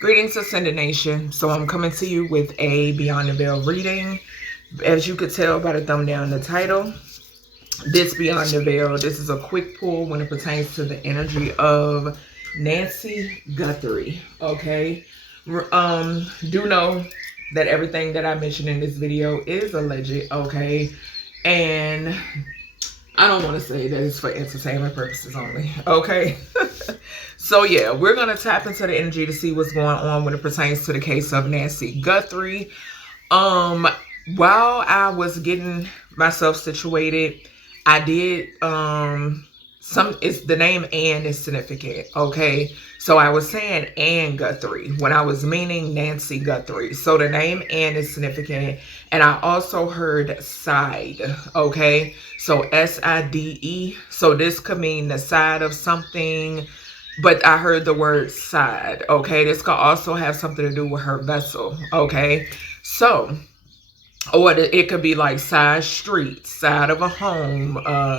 Greetings, Ascended Nation. So I'm coming to you with a Beyond the Veil reading. As you could tell by the thumbnail and the title, this Beyond the Veil, this is a quick pull when it pertains to the energy of Nancy Guthrie. Okay. Do know that everything that I mentioned in this video is alleged. Okay. And I don't want to say that it's for entertainment purposes only. Okay. So yeah, we're going to tap into the energy to see what's going on when it pertains to the case of Nancy Guthrie. While I was getting myself situated, I did it's the name Ann is significant. Okay. So I was saying Ann Guthrie when I was meaning Nancy Guthrie. So the name Ann is significant. And I also heard side. Okay. So S-I-D-E. So this could mean the side of something. But I heard the word side. Okay. This could also have something to do with her vessel. Okay. So, or it could be like side street, side of a home,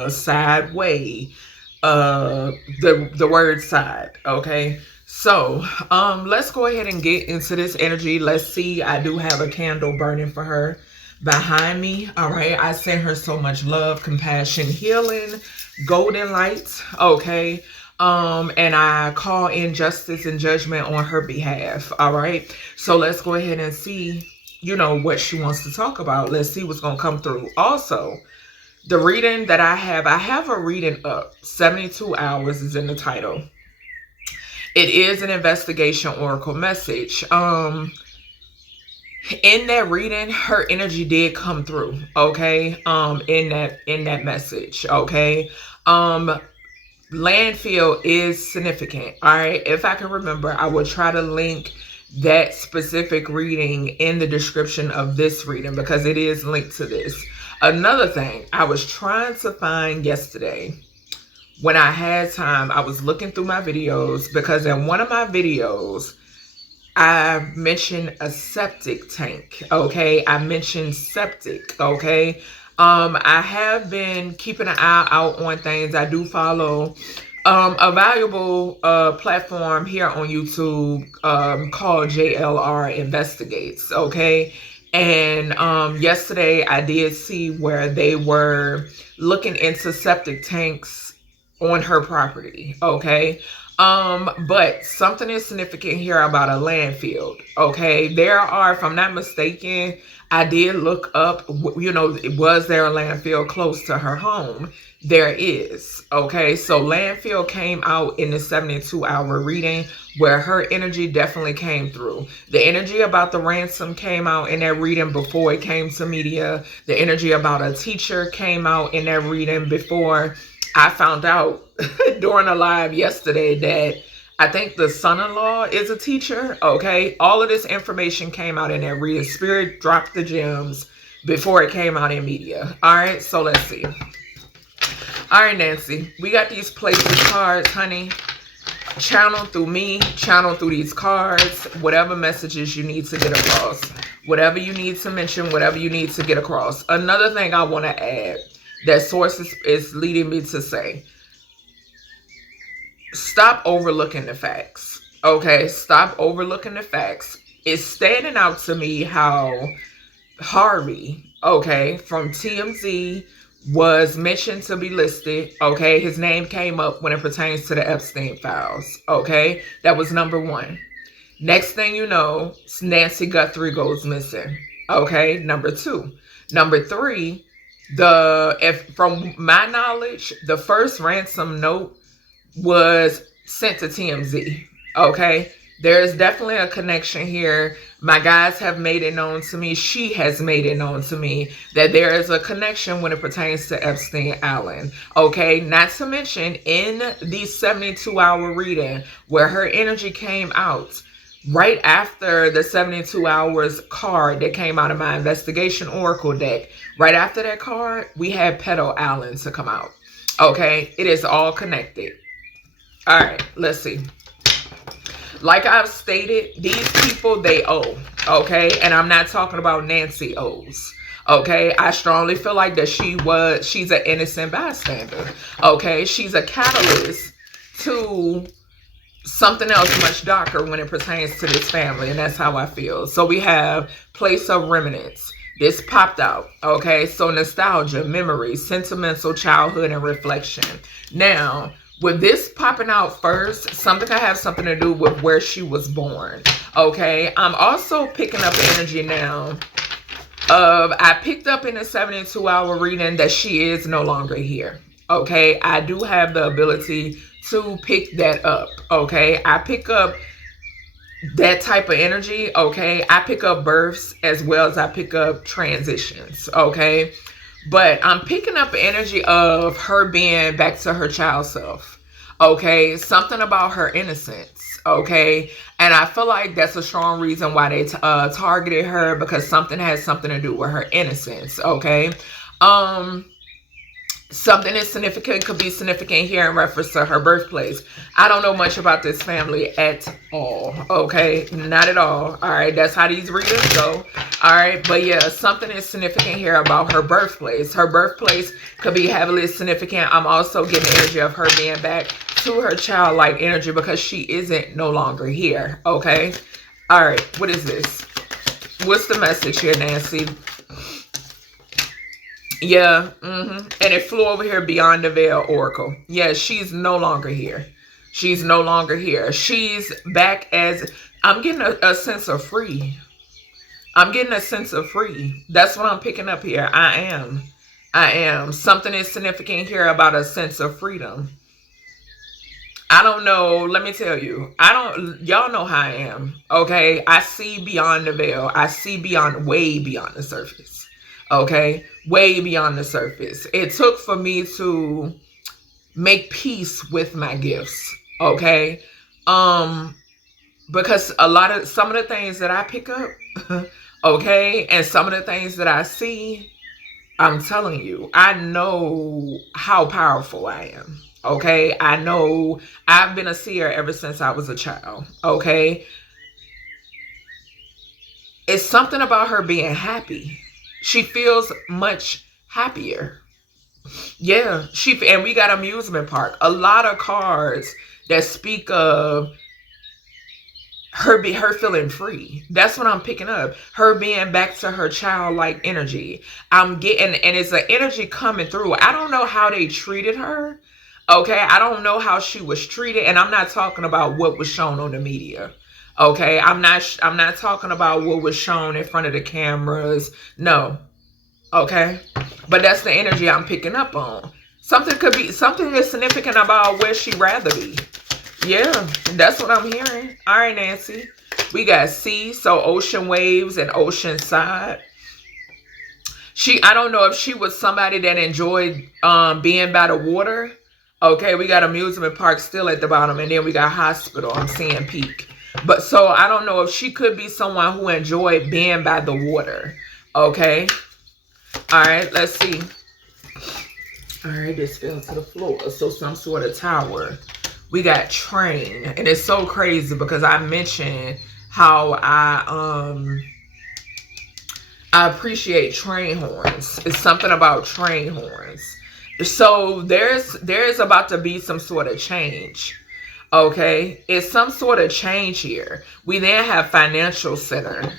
side way, the word side. Okay. So, let's go ahead and get into this energy. Let's see. I do have a candle burning for her behind me. All right. I send her so much love, compassion, healing, golden light. Okay. And I call in justice and judgment on her behalf. All right. So let's go ahead and see, you know, what she wants to talk about. Let's see what's going to come through. Also, the reading that I have a reading up. 72 hours is in the title. It is an investigation oracle message. In that reading, her energy did come through. Okay. In that message. Okay. Landfill is significant. All right. If I can remember, I will try to link that specific reading in the description of this reading because it is linked to this. Another thing I was trying to find yesterday when I had time, I was looking through my videos because in one of my videos, I mentioned a septic tank. Okay. I mentioned septic. Okay. I have been keeping an eye out on things. I do follow a valuable platform here on YouTube called JLR Investigates. Okay. And yesterday I did see where they were looking into septic tanks on her property. Okay. But something is significant here about a landfill. Okay. There are, if I'm not mistaken, I did look up, you know, was there a landfill close to her home? There is. Okay. So landfill came out in the 72-hour reading where her energy definitely came through. The energy about the ransom came out in that reading before it came to media. The energy about a teacher came out in that reading before. I found out during a live yesterday that I think the son-in-law is a teacher. Okay. All of this information came out in that reading. Spirit dropped the gems before it came out in media. All right. So let's see. All right, Nancy, we got these places cards, honey. Channel through me, channel through these cards, whatever messages you need to get across, whatever you need to mention, whatever you need to get across. Another thing I want to add that source is leading me to say, stop overlooking the facts. Okay, stop overlooking the facts. It's standing out to me how Harvey, okay, from TMZ was mentioned to be listed. Okay, his name came up when it pertains to the Epstein files. Okay, that was number one. Next thing you know, Nancy Guthrie goes missing. Okay, number two. Number three, from my knowledge, the first ransom note was sent to TMZ. Okay, there is definitely a connection here. My guys have made it known to me. She has made it known to me that there is a connection when it pertains to Epstein Island. Okay, not to mention in the 72-hour reading where her energy came out right after the 72 hours card that came out of my investigation oracle deck. Right after that card, we had Pedo Allen to come out. Okay, it is all connected. All right, let's see. Like I've stated, these people, they owe. Okay, and I'm not talking about Nancy owes. Okay, I strongly feel like that she's an innocent bystander. Okay, she's a catalyst to something else much darker when it pertains to this family, and that's how I feel. So we have place of remnants. This popped out, okay? So nostalgia, memory, sentimental childhood, and reflection. Now, with this popping out first, something could have something to do with where she was born, okay? I'm also picking up energy now of, I picked up in a 72-hour reading that she is no longer here, okay? I do have the ability to pick that up, okay? I pick up that type of energy, okay? I pick up births as well as I pick up transitions, okay? But I'm picking up energy of her being back to her child self, okay? Something about her innocence, okay? And I feel like that's a strong reason why they targeted her, because something has something to do with her innocence, okay? Something is significant, could be significant here in reference to her birthplace. I don't know much about this family at all, okay? Not at all, all right? That's how these readings go, all right? But yeah, something is significant here about her birthplace. Her birthplace could be heavily significant. I'm also getting the energy of her being back to her childlike energy because she isn't no longer here, okay? All right, what is this? What's the message here, Nancy? Yeah, and it flew over here, Beyond the Veil Oracle. Yeah, she's no longer here. She's no longer here. She's back as, I'm getting a sense of free. I'm getting a sense of free. That's what I'm picking up here. I am. Something is significant here about a sense of freedom. I don't know. Let me tell you. Y'all know how I am. Okay. I see beyond the veil. I see beyond, way beyond the surface. Okay. Way beyond the surface. It took for me to make peace with my gifts. Okay. Because some of the things that I pick up, okay, and some of the things that I see, I'm telling you, I know how powerful I am. Okay, I know I've been a seer ever since I was a child. Okay, it's something about her being happy. She feels much happier. Yeah, and we got amusement park. A lot of cards that speak of her feeling free. That's what I'm picking up. Her being back to her childlike energy. I'm getting, and it's an energy coming through. I don't know how they treated her. Okay, I don't know how she was treated, and I'm not talking about what was shown on the media. Okay, I'm not talking about what was shown in front of the cameras. No. Okay, but that's the energy I'm picking up on. Something is significant about where she'd rather be. Yeah, that's what I'm hearing. All right, Nancy. We got sea, so ocean waves and ocean side. I don't know if she was somebody that enjoyed being by the water. Okay, we got amusement park still at the bottom, and then we got hospital. I'm seeing peak. But so I don't know if she could be someone who enjoyed being by the water. Okay. All right, let's see. All right, this fell to the floor. So some sort of tower. We got train. And it's so crazy because I mentioned how I appreciate train horns. It's something about train horns. So there's about to be some sort of change. Okay, it's some sort of change here. We then have financial center.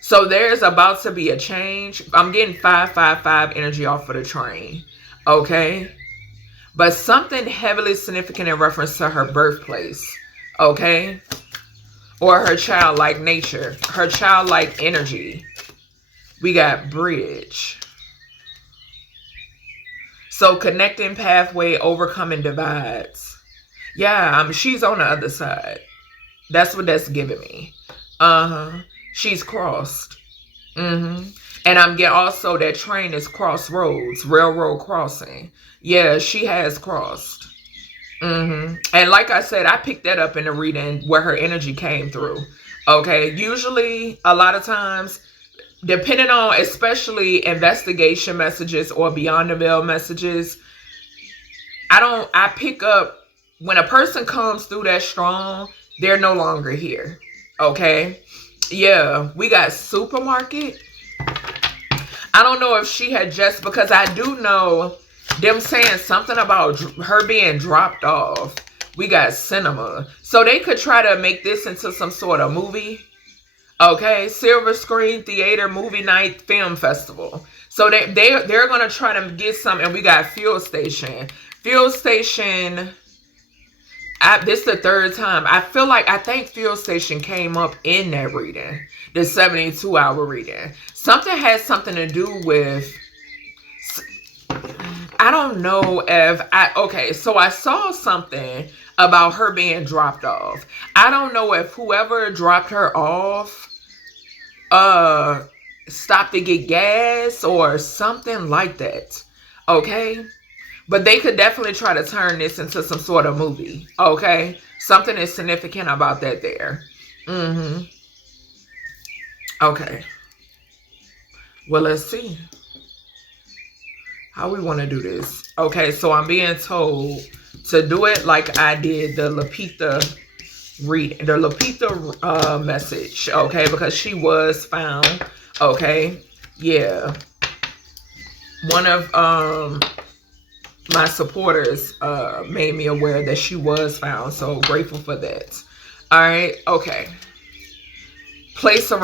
So there's about to be a change. I'm getting 555 energy off of the train. Okay, but something heavily significant in reference to her birthplace. Okay, or her childlike nature, her childlike energy. We got bridge. So connecting pathway, overcoming divides. Yeah, she's on the other side. That's what that's giving me. She's crossed. And I'm getting also that train is crossroads, railroad crossing. Yeah, she has crossed. And like I said, I picked that up in the reading where her energy came through. Okay, usually a lot of times, depending on especially investigation messages or beyond the veil messages, I pick up when a person comes through that strong, they're no longer here. Okay. Yeah, we got supermarket. I don't know if she had just, because I do know them saying something about her being dropped off We got cinema. So they could try to make this into some sort of movie. Okay, silver screen, theater, movie night, film festival. So they're going to try to get some. And we got fuel station. Fuel station. This is the third time. I think fuel station came up in that reading. The 72-hour reading. Something has something to do with... I don't know if okay, so I saw something about her being dropped off. I don't know if whoever dropped her off stopped to get gas or something like that. Okay? But they could definitely try to turn this into some sort of movie. Okay? Something is significant about that there. Okay. Well, let's see how we want to do this. Okay, so I'm being told to do it like I did the Lapita message. Okay, because she was found. Okay, yeah. One of my supporters made me aware that she was found, so grateful for that. All right, okay. Place of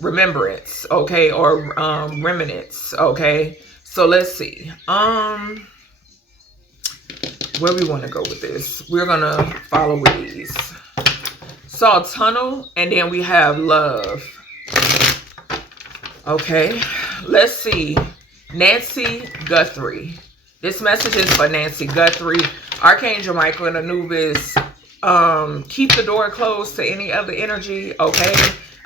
remembrance, okay, or remnants, okay. So let's see. Where we want to go with this? We're gonna follow with these. Saw tunnel, and then we have love. Okay, let's see. NancyGuthrie. This message is for NancyGuthrie. Archangel Michael and Anubis. Keep the door closed to any other energy. Okay,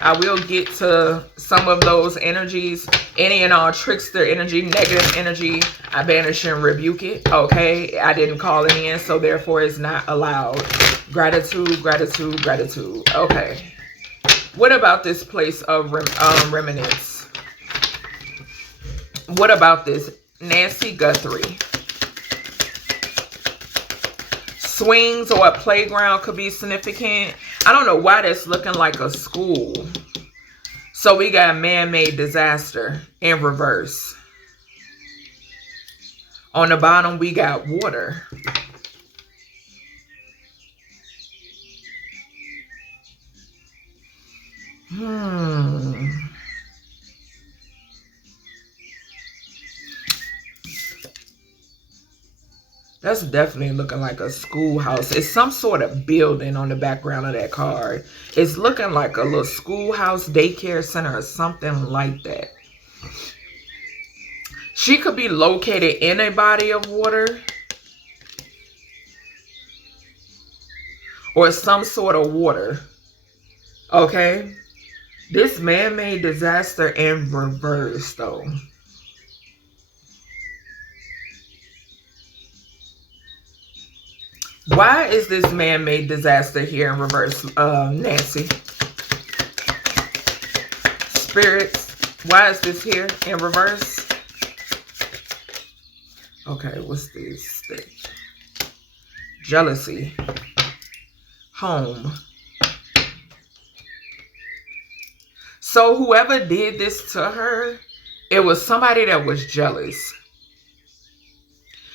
I will get to some of those energies. Any and all trickster energy, negative energy, I banish and rebuke it. Okay, I didn't call it in, so therefore it's not allowed. Gratitude, gratitude, gratitude. Okay, what about this place of remnants? What about this? NancyGuthrie. Swings or a playground could be significant. I don't know why that's looking like a school. So we got man-made disaster in reverse. On the bottom, we got water. That's definitely looking like a schoolhouse. It's some sort of building on the background of that card. It's looking like a little schoolhouse, daycare center, or something like that. She could be located in a body of water. Or some sort of water. Okay? This man-made disaster in reverse, though. Why is this man-made disaster here in reverse, Nancy? Spirits, why is this here in reverse? Okay, what's this thing? Jealousy. Home. So whoever did this to her, it was somebody that was jealous.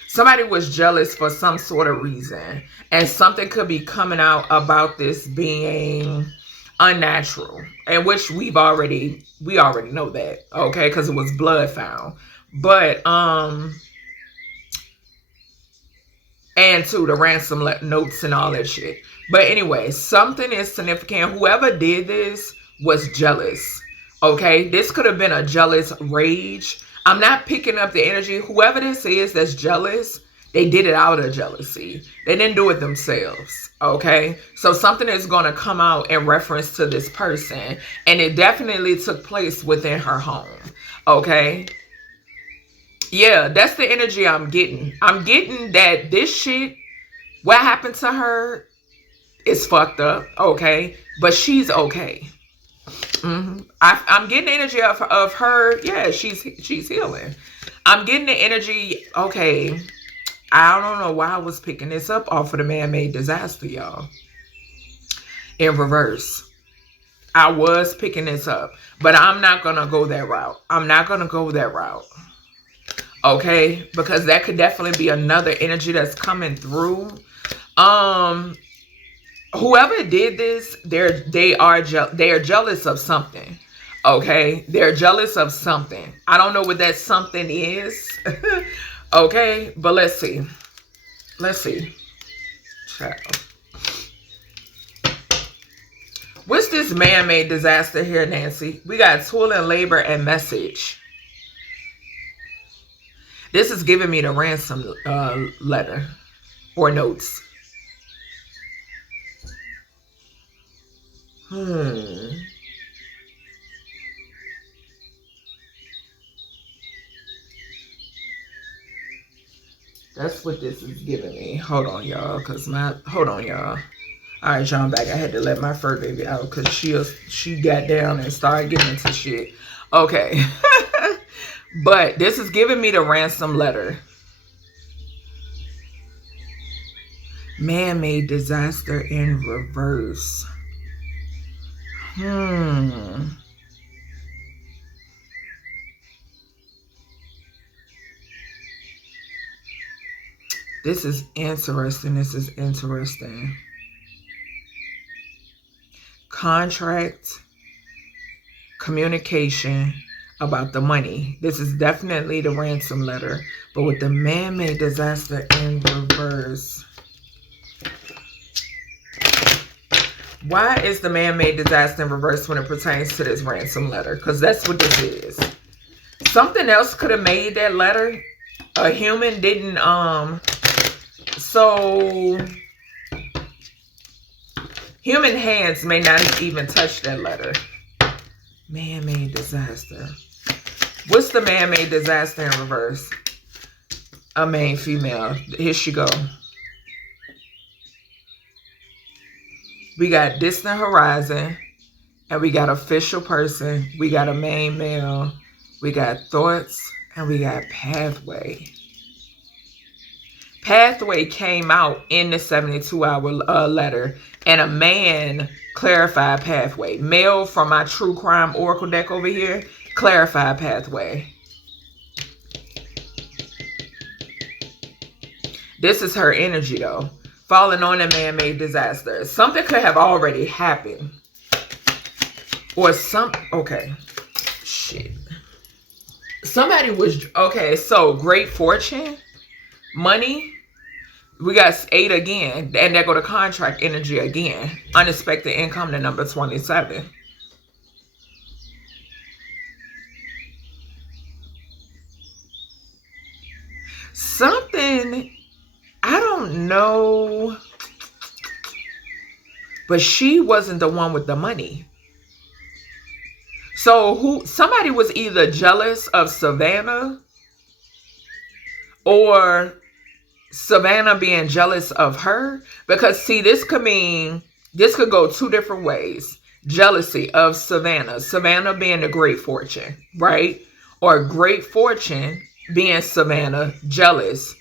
Somebody was jealous for some sort of reason. And something could be coming out about this being unnatural. And which we already know that. Okay, because it was blood found. But, and to the ransom notes and all that shit. But anyway, something is significant. Whoever did this was jealous. Okay, this could have been a jealous rage. I'm not picking up the energy. Whoever this is that's jealous, they did it out of jealousy. They didn't do it themselves. Okay, so something is going to come out in reference to this person. And it definitely took place within her home. Okay. Yeah, that's the energy I'm getting. I'm getting that this shit, what happened to her is fucked up. Okay, but she's okay. I'm getting the energy of her. Yeah, she's healing. I'm getting the energy. Okay, I don't know why I was picking this up off of the man-made disaster, y'all. In reverse, I was picking this up, but I'm not gonna go that route. I'm not gonna go that route. Okay, because that could definitely be another energy that's coming through. Whoever did this, they are jealous of something. Okay, they're jealous of something. I don't know what that something is. Okay, but let's see. Let's see. Child. What's this man-made disaster here, Nancy? We got toil and labor and message. This is giving me the ransom letter or notes. That's what this is giving me. Hold on, y'all, hold on, y'all. All right, y'all, I'm back. I had to let my fur baby out because she got down and started getting into shit. Okay. But this is giving me the ransom letter. Man-made disaster in reverse. This is interesting. This is interesting. Contract, communication about the money. This is definitely the ransom letter. But with the man-made disaster in reverse. Why is the man-made disaster in reverse when it pertains to this ransom letter? Because that's what this is. Something else could have made that letter. A human didn't, so human hands may not even touch that letter. Man-made disaster. What's the man-made disaster in reverse? A main female. Here she go. We got distant horizon, and we got official person. We got a main male. We got thoughts, and we got pathway. Pathway came out in the 72-hour letter, and a man clarified pathway. Male from my true crime oracle deck over here, clarified pathway. This is her energy, though. Falling on a man-made disaster. Something could have already happened. Or okay. Shit. Somebody was, okay, so great fortune, money. We got 8 again. And there go to contract energy again. Unexpected income to number 27. Something, I don't know, but she wasn't the one with the money. So somebody was either jealous of Savannah or Savannah being jealous of her. Because see, this could go 2 different ways. Jealousy of Savannah. Savannah being the great fortune, right? Or great fortune being Savannah jealous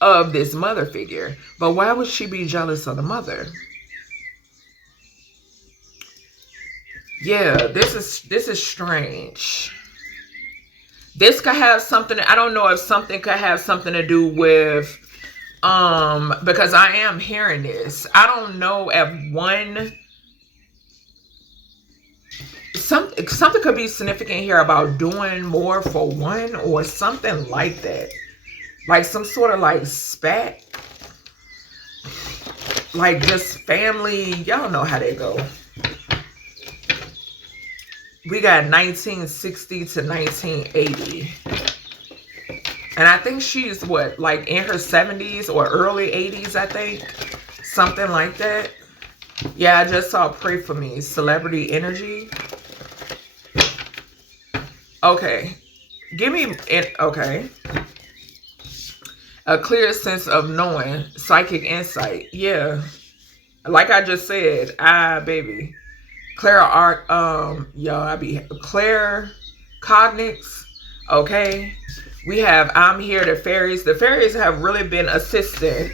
of this mother figure. But why would she be jealous of the mother? Yeah, this is strange. This could have something, I don't know if something could have something to do with, because I am hearing this. I don't know if something could be significant here about doing more for one or something like that. Like some sort of like spat. Like just family, y'all know how they go. We got 1960 to 1980. And I think she's what, like in her 70s or early 80s, I think. Something like that. Yeah, I just saw Pray For Me. Celebrity energy. Okay. Give me, okay. A clear sense of knowing. Psychic insight. Yeah. Like I just said, baby. Clara art, y'all, I be Claire Cognics, okay? We have I'm Here, the fairies. The fairies have really been assisting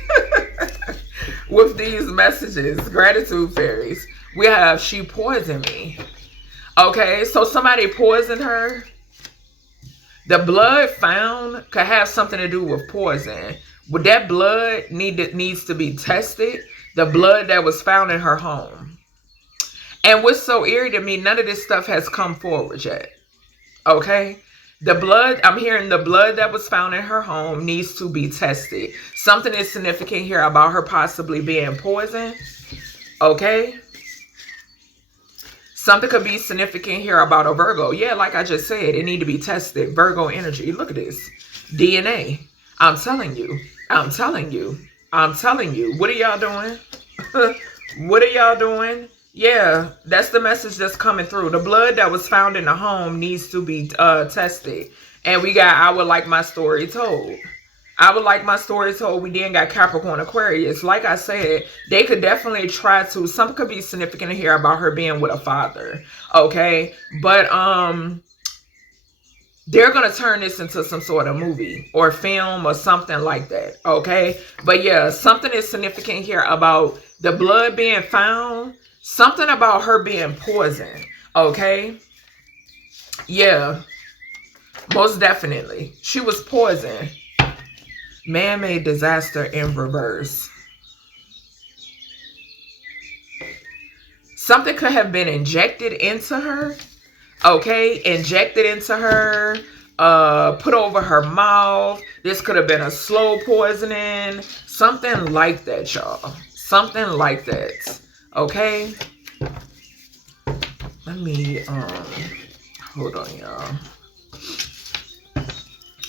with these messages. Gratitude fairies. We have She Poisoned Me. Okay, so somebody poisoned her. The blood found could have something to do with poison. With that blood needs to be tested. The blood that was found in her home. And what's so eerie to me, none of this stuff has come forward yet. Okay? The blood, I'm hearing the blood that was found in her home needs to be tested. Something is significant here about her possibly being poisoned. Okay? Something could be significant here about a Virgo. Yeah, like I just said, it need to be tested. Virgo energy. Look at this. DNA. I'm telling you. I'm telling you. I'm telling you. What are y'all doing? What are y'all doing? Yeah, that's the message that's coming through. The blood that was found in the home needs to be tested. And we got, I would like my story told. I would like my story told. We then got Capricorn, Aquarius. Like I said, they could definitely try to, something could be significant here about her being with a father. Okay. But, they're going to turn this into some sort of movie or film or something like that. Okay. But yeah, something is significant here about the blood being found. Something about her being poisoned. Okay. Yeah. Most definitely. She was poisoned. Man-made disaster in reverse. Something could have been injected into her. Okay, injected into her, put over her mouth. This could have been a slow poisoning. Something like that, y'all. Something like that. Okay. Let me, hold on, y'all.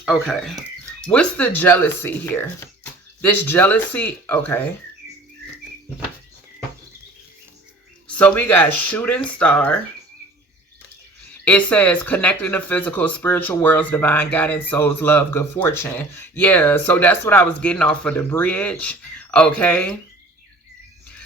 Okay. What's the jealousy here? This jealousy, okay. So we got shooting star. It says connecting the physical, spiritual worlds, divine guidance, souls, love, good fortune. Yeah, so that's what I was getting off of the bridge. Okay.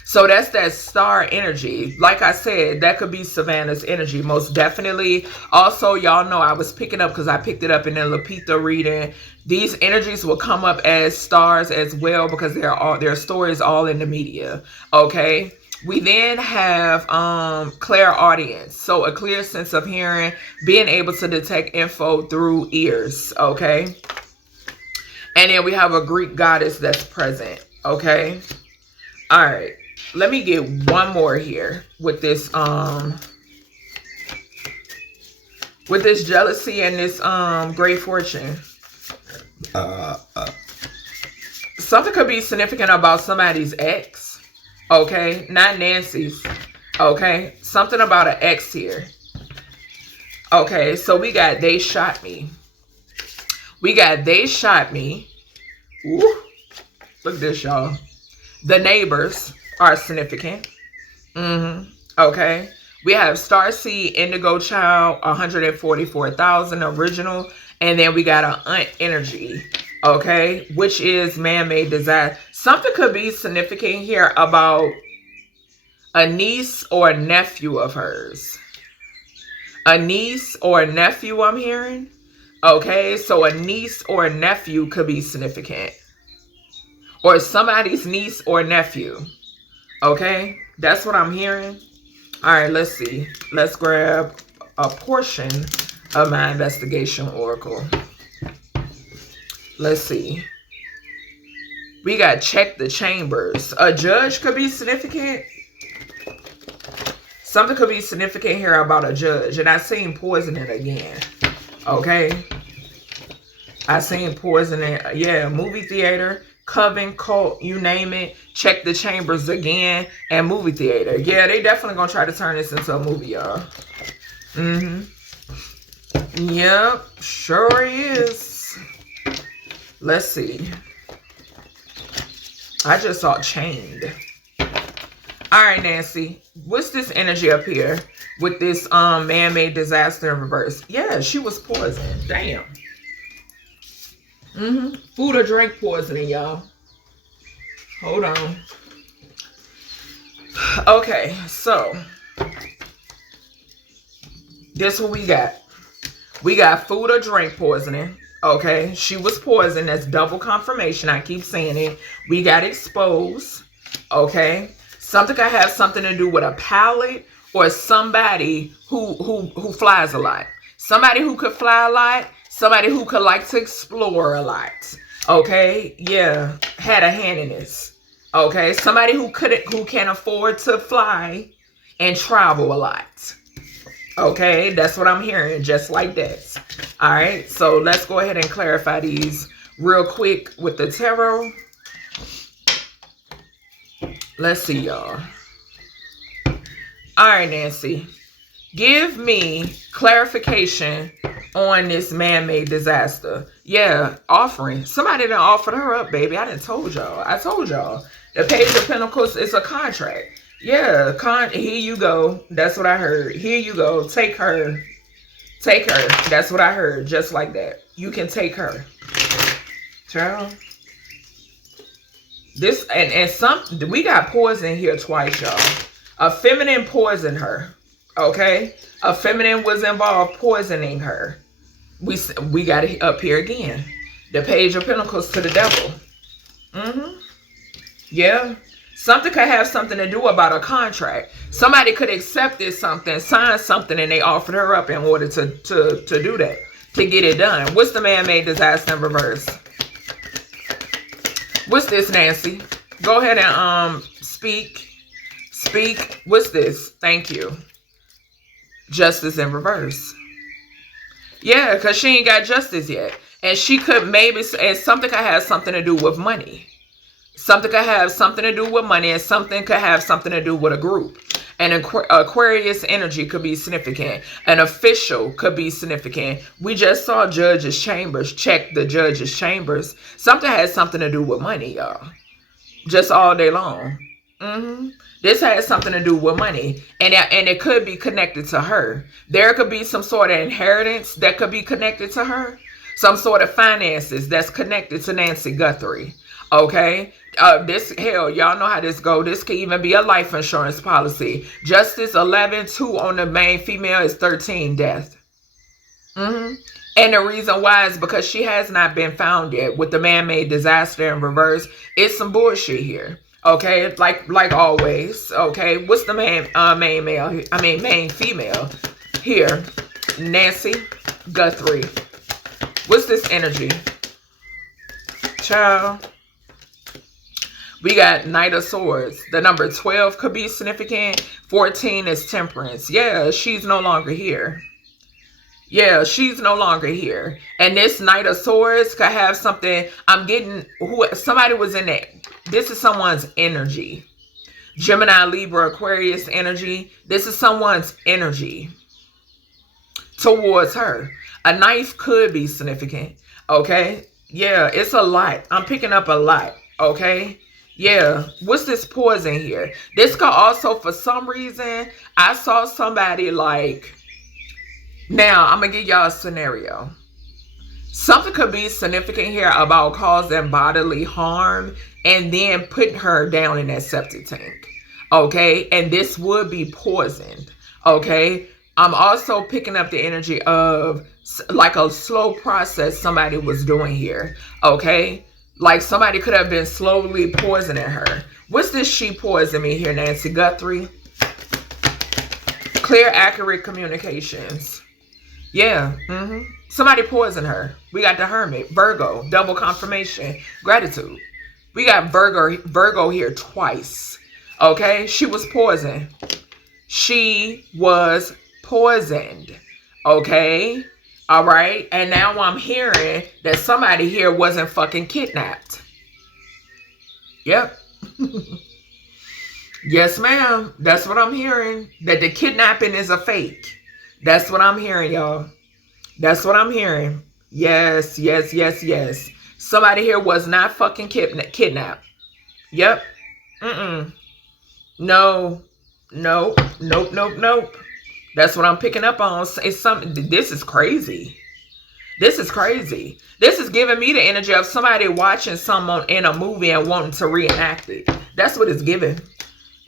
So that's that star energy. Like I said, that could be Savannah's energy, most definitely. Also, y'all know I was picking up, because I picked it up in the Lapita reading. These energies will come up as stars as well, because their stories all in the media. Okay. We then have clairaudience. So a clear sense of hearing, being able to detect info through ears. Okay. And then we have a Greek goddess that's present. Okay. All right. Let me get one more here with this jealousy and this great fortune. Something could be significant about somebody's ex. Okay, not Nancy's. Okay, something about an ex here. Okay, so we got they shot me. We got they shot me. Ooh, look at this, y'all. The neighbors are significant. Okay. We have Starseed, Indigo Child, 144,000 original. And then we got an aunt energy. Okay. Which is man-made disaster. Something could be significant here about a niece or a nephew of hers. A niece or a nephew, I'm hearing. Okay. So a niece or a nephew could be significant. Or somebody's niece or nephew. Okay, that's what I'm hearing. All right, let's see. Let's grab a portion of my investigation oracle. Let's see. We got check the chambers. A judge could be significant. Something could be significant here about a judge. And I seen poisoning again. Okay. I seen poisoning. Yeah, movie theater. Coven, cult, you name it. Check the chambers again. And movie theater. Yeah, they definitely gonna try to turn this into a movie, y'all. Yep, sure is. Let's see. I just saw chained. All right, Nancy. What's this energy up here with this man-made disaster in reverse? Yeah, she was poisoned. Damn. Food or drink poisoning, y'all. Hold on. Okay, so guess what we got? We got food or drink poisoning. Okay, she was poisoned. That's double confirmation. I keep saying it. We got exposed. Okay, something could have something to do with a palate or somebody who flies a lot. Somebody who could fly a lot. Somebody who could like to explore a lot. Okay, yeah, had a hand in this. Okay, somebody who can afford to fly and travel a lot. Okay, that's what I'm hearing, just like that. All right, so let's go ahead and clarify these real quick with the tarot. Let's see, y'all. All right, Nancy, give me clarification on this man-made disaster. Yeah, offering. Somebody done offered her up, baby. I done told y'all. I told y'all. The Page of Pentacles is a contract. Yeah, here you go. That's what I heard. Here you go. Take her. Take her. That's what I heard. Just like that. You can take her. Child. This, and some, we got poison here twice, y'all. A feminine poisoned her. Okay? A feminine was involved poisoning her. We got it up here again. The Page of Pentacles to the Devil. Yeah. Something could have something to do about a contract. Somebody could accept this something, sign something, and they offered her up in order to do that, to get it done. What's the man-made disaster in reverse? What's this, Nancy? Go ahead and speak. Speak. What's this? Thank you. Justice in reverse. Yeah, because she ain't got justice yet. And she could maybe, and something could have something to do with money. Something could have something to do with money, and something could have something to do with a group. An Aquarius energy could be significant. An official could be significant. We just saw judges' chambers. Check the judges' chambers. Something has something to do with money, y'all. Just all day long. This has something to do with money. And it could be connected to her. There could be some sort of inheritance that could be connected to her. Some sort of finances that's connected to Nancy Guthrie. Okay? This, hell, y'all know how this go. This could even be a life insurance policy. Justice 11, 2 on the main female is 13, death. And the reason why is because she has not been found yet. With the man-made disaster in reverse, it's some bullshit here. Okay, like always. Okay, what's the main male? I mean main female here? Nancy Guthrie. What's this energy, child? We got Knight of Swords. The number 12 could be significant. 14 is Temperance. Yeah, she's no longer here. Yeah, she's no longer here. And this Knight of Swords could have something. I'm getting somebody was in it. This is someone's energy. Gemini, Libra, Aquarius energy. This is someone's energy towards her. A knife could be significant. Okay. Yeah, it's a lot. I'm picking up a lot. Okay. Yeah. What's this poison here? This could also, for some reason, I saw somebody like, now I'm going to give y'all a scenario. Something could be significant here about causing bodily harm and then putting her down in that septic tank. Okay. And this would be poisoned. Okay. I'm also picking up the energy of like a slow process somebody was doing here. Okay. Like somebody could have been slowly poisoning her. What's this she poisoned me here, Nancy Guthrie? Clear, accurate communications. Yeah. Somebody poisoned her. We got the Hermit, Virgo, double confirmation, gratitude. We got Virgo here twice. Okay. She was poisoned. She was poisoned. Okay. All right. And now I'm hearing that somebody here wasn't fucking kidnapped. Yep. Yes, ma'am. That's what I'm hearing. That the kidnapping is a fake. That's what I'm hearing, y'all. That's what I'm hearing. Yes, yes, yes, yes. Somebody here was not fucking kidnapped. Yep. No. Nope. Nope. Nope. Nope. That's what I'm picking up on. It's something. This is crazy. This is crazy. This is giving me the energy of somebody watching someone in a movie and wanting to reenact it. That's what it's giving.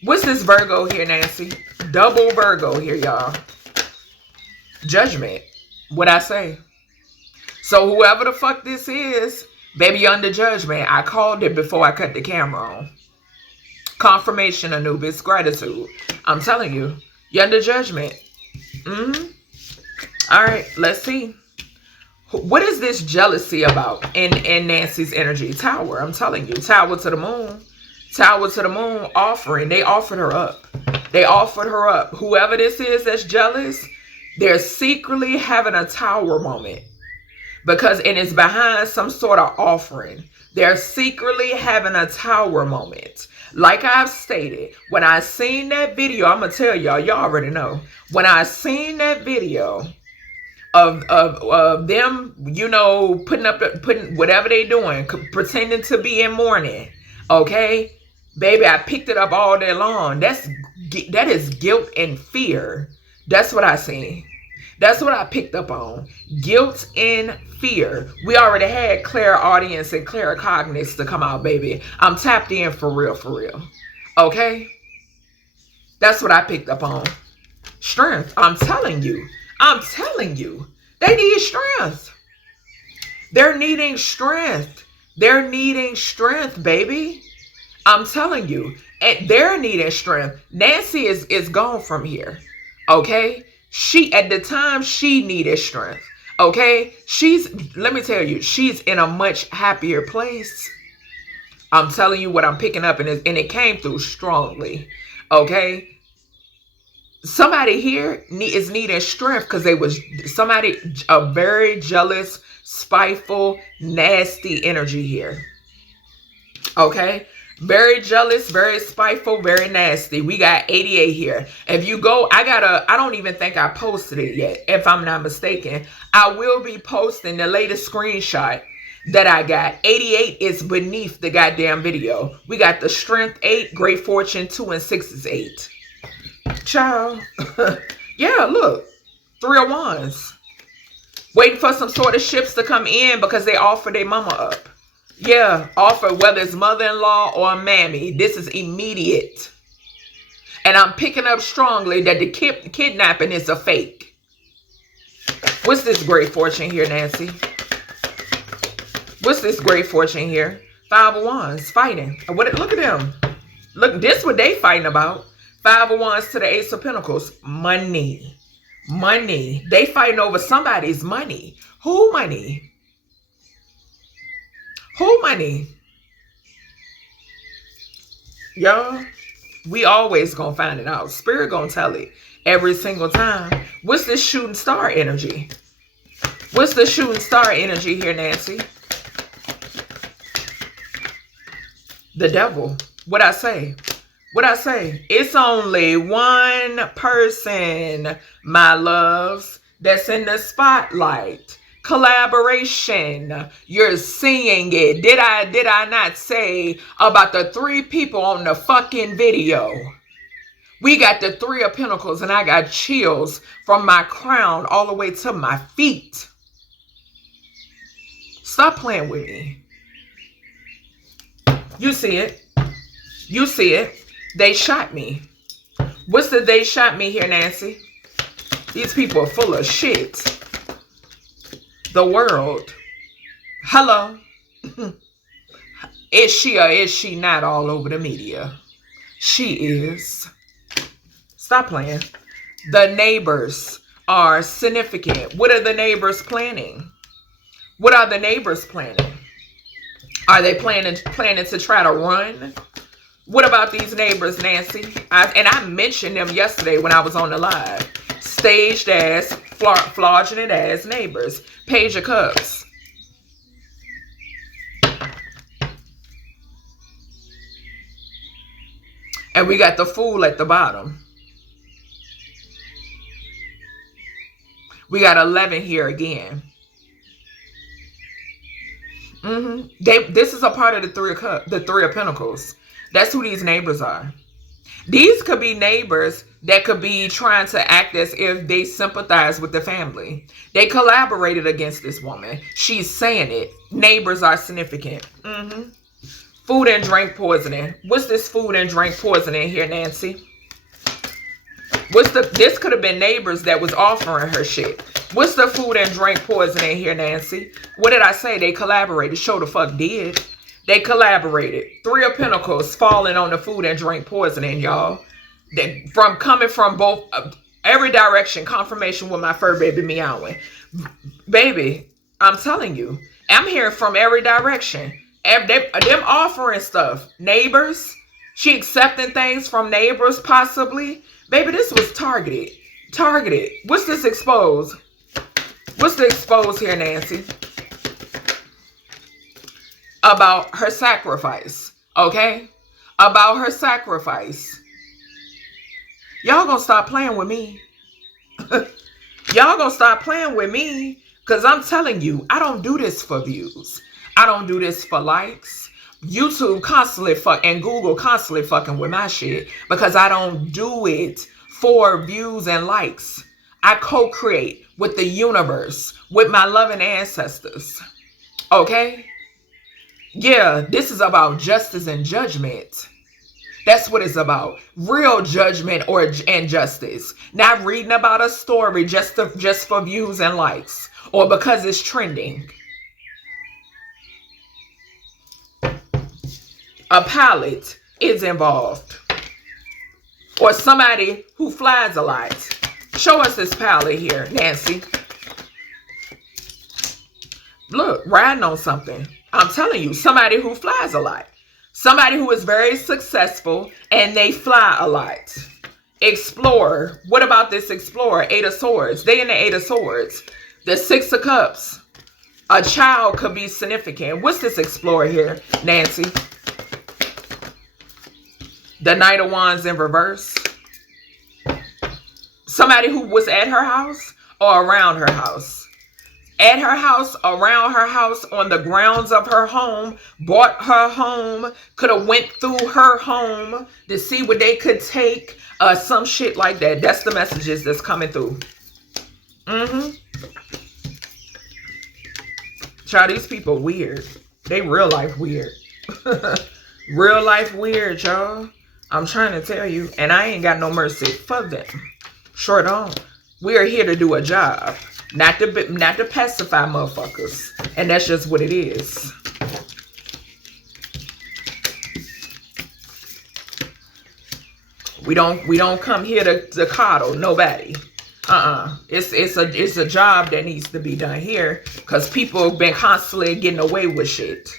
What's this Virgo here, Nancy? Double Virgo here, y'all. Judgment. What I say? So whoever the fuck this is, baby, under judgment. I called it before I cut the camera on. Confirmation, Anubis, gratitude. I'm telling you, you're under judgment. All right, let's see. What is this jealousy about in Nancy's energy? Tower, I'm telling you. Tower to the moon. Tower to the moon offering. They offered her up. They offered her up. Whoever this is that's jealous, they're secretly having a tower moment. Because, and it's behind some sort of offering. They're secretly having a tower moment. Like I've stated, when I seen that video, I'm going to tell y'all already know. When I seen that video of them, you know, putting whatever they doing, pretending to be in mourning, okay? Baby, I picked it up all day long. That is guilt and fear. That's what I seen. That's what I picked up on. Guilt and fear. We already had clairaudience and claircognizance to come out, baby. I'm tapped in for real, for real. Okay? That's what I picked up on. Strength. I'm telling you. I'm telling you. They need strength. They're needing strength. They're needing strength, baby. I'm telling you. And they're needing strength. Nancy is gone from here. Okay? At the time, she needed strength. Okay? Let me tell you, she's in a much happier place. I'm telling you what I'm picking up, and it came through strongly. Okay? Somebody here is needing strength because a very jealous, spiteful, nasty energy here. Okay? Very jealous, very spiteful, very nasty. We got 88 here. If you go, I don't even think I posted it yet, if I'm not mistaken. I will be posting the latest screenshot that I got. 88 is beneath the goddamn video. We got the strength 8, great fortune 2, and 6 is 8. Child. Yeah, look. 3 of Wands. Waiting for some sort of ships to come in because they offered their mama up. Yeah, offer, whether it's mother-in-law or mammy. This is immediate. And I'm picking up strongly that the kidnapping is a fake. What's this great fortune here, Nancy? What's this great fortune here? 5 of Wands, fighting. Look at them. Look, this what they fighting about. 5 of Wands to the Ace of Pentacles. Money. Money. They fighting over somebody's money. Who money? Who money? Y'all, we always gonna find it out. Spirit gonna tell it every single time. What's this shooting star energy? What's the shooting star energy here, Nancy? The devil. What I say? What I say? It's only one person, my loves, that's in the spotlight. Collaboration. You're seeing it. Did I not say about the 3 people on the fucking video? We got the 3 of Pentacles, and I got chills from my crown all the way to my feet. Stop playing with me. You see it. You see it. They shot me. What's the they shot me here, Nancy? These people are full of shit. The world. Hello. Is she or is she not all over the media? She is. Stop playing. The neighbors are significant. What are the neighbors planning? What are the neighbors planning? Are they planning to try to run? What about these neighbors, Nancy? I mentioned them yesterday when I was on the live. Staged ass, fraudulent ass neighbors. Page of Cups. And we got the Fool at the bottom. We got 11 here again. This is a part of the Three of Pentacles. That's who these neighbors are. These could be neighbors that could be trying to act as if they sympathize with the family. They collaborated against this woman. She's saying it. Neighbors are significant. Food and drink poisoning. What's this food and drink poisoning here, Nancy? This could have been neighbors that was offering her shit. What's the food and drink poisoning here, Nancy? What did I say? They collaborated. Show the fuck did. They collaborated. 3 of Pentacles falling on the food and drink poisoning, y'all. Coming from both, every direction. Confirmation with my fur baby meowing. Baby, I'm telling you. I'm hearing from every direction. Them offering stuff. Neighbors. She accepting things from neighbors, possibly. Baby, this was targeted. Targeted. What's this exposed? What's the exposed here, Nancy? About her sacrifice. Okay? About her sacrifice. Y'all gonna stop playing with me. Y'all gonna stop playing with me. Because I'm telling you, I don't do this for views. I don't do this for likes. YouTube constantly and Google constantly fucking with my shit. Because I don't do it for views and likes. I co-create with the universe. With my loving ancestors. Okay? Yeah, this is about justice and judgment. That's what it's about. Real judgment and justice. Not reading about a story just for views and likes. Or because it's trending. A pilot is involved. Or somebody who flies a lot. Show us this pilot here, Nancy. Look, riding on something. I'm telling you, somebody who flies a lot. Somebody who is very successful and they fly a lot. Explorer. What about this explorer? 8 of Swords. They in the 8 of Swords. The 6 of Cups. A child could be significant. What's this explorer here, Nancy? The Knight of Wands in reverse. Somebody who was at her house or around her house. At her house, around her house, on the grounds of her home, bought her home, could have went through her home to see what they could take, some shit like that. That's the messages that's coming through. Child, these people weird. They real life weird. Real life weird, y'all. I'm trying to tell you, and I ain't got no mercy for them. Sure don't. We are here to do a job. Not to pacify motherfuckers. And that's just what it is. We don't come here to coddle nobody. It's a job that needs to be done here. Because people have been constantly getting away with shit.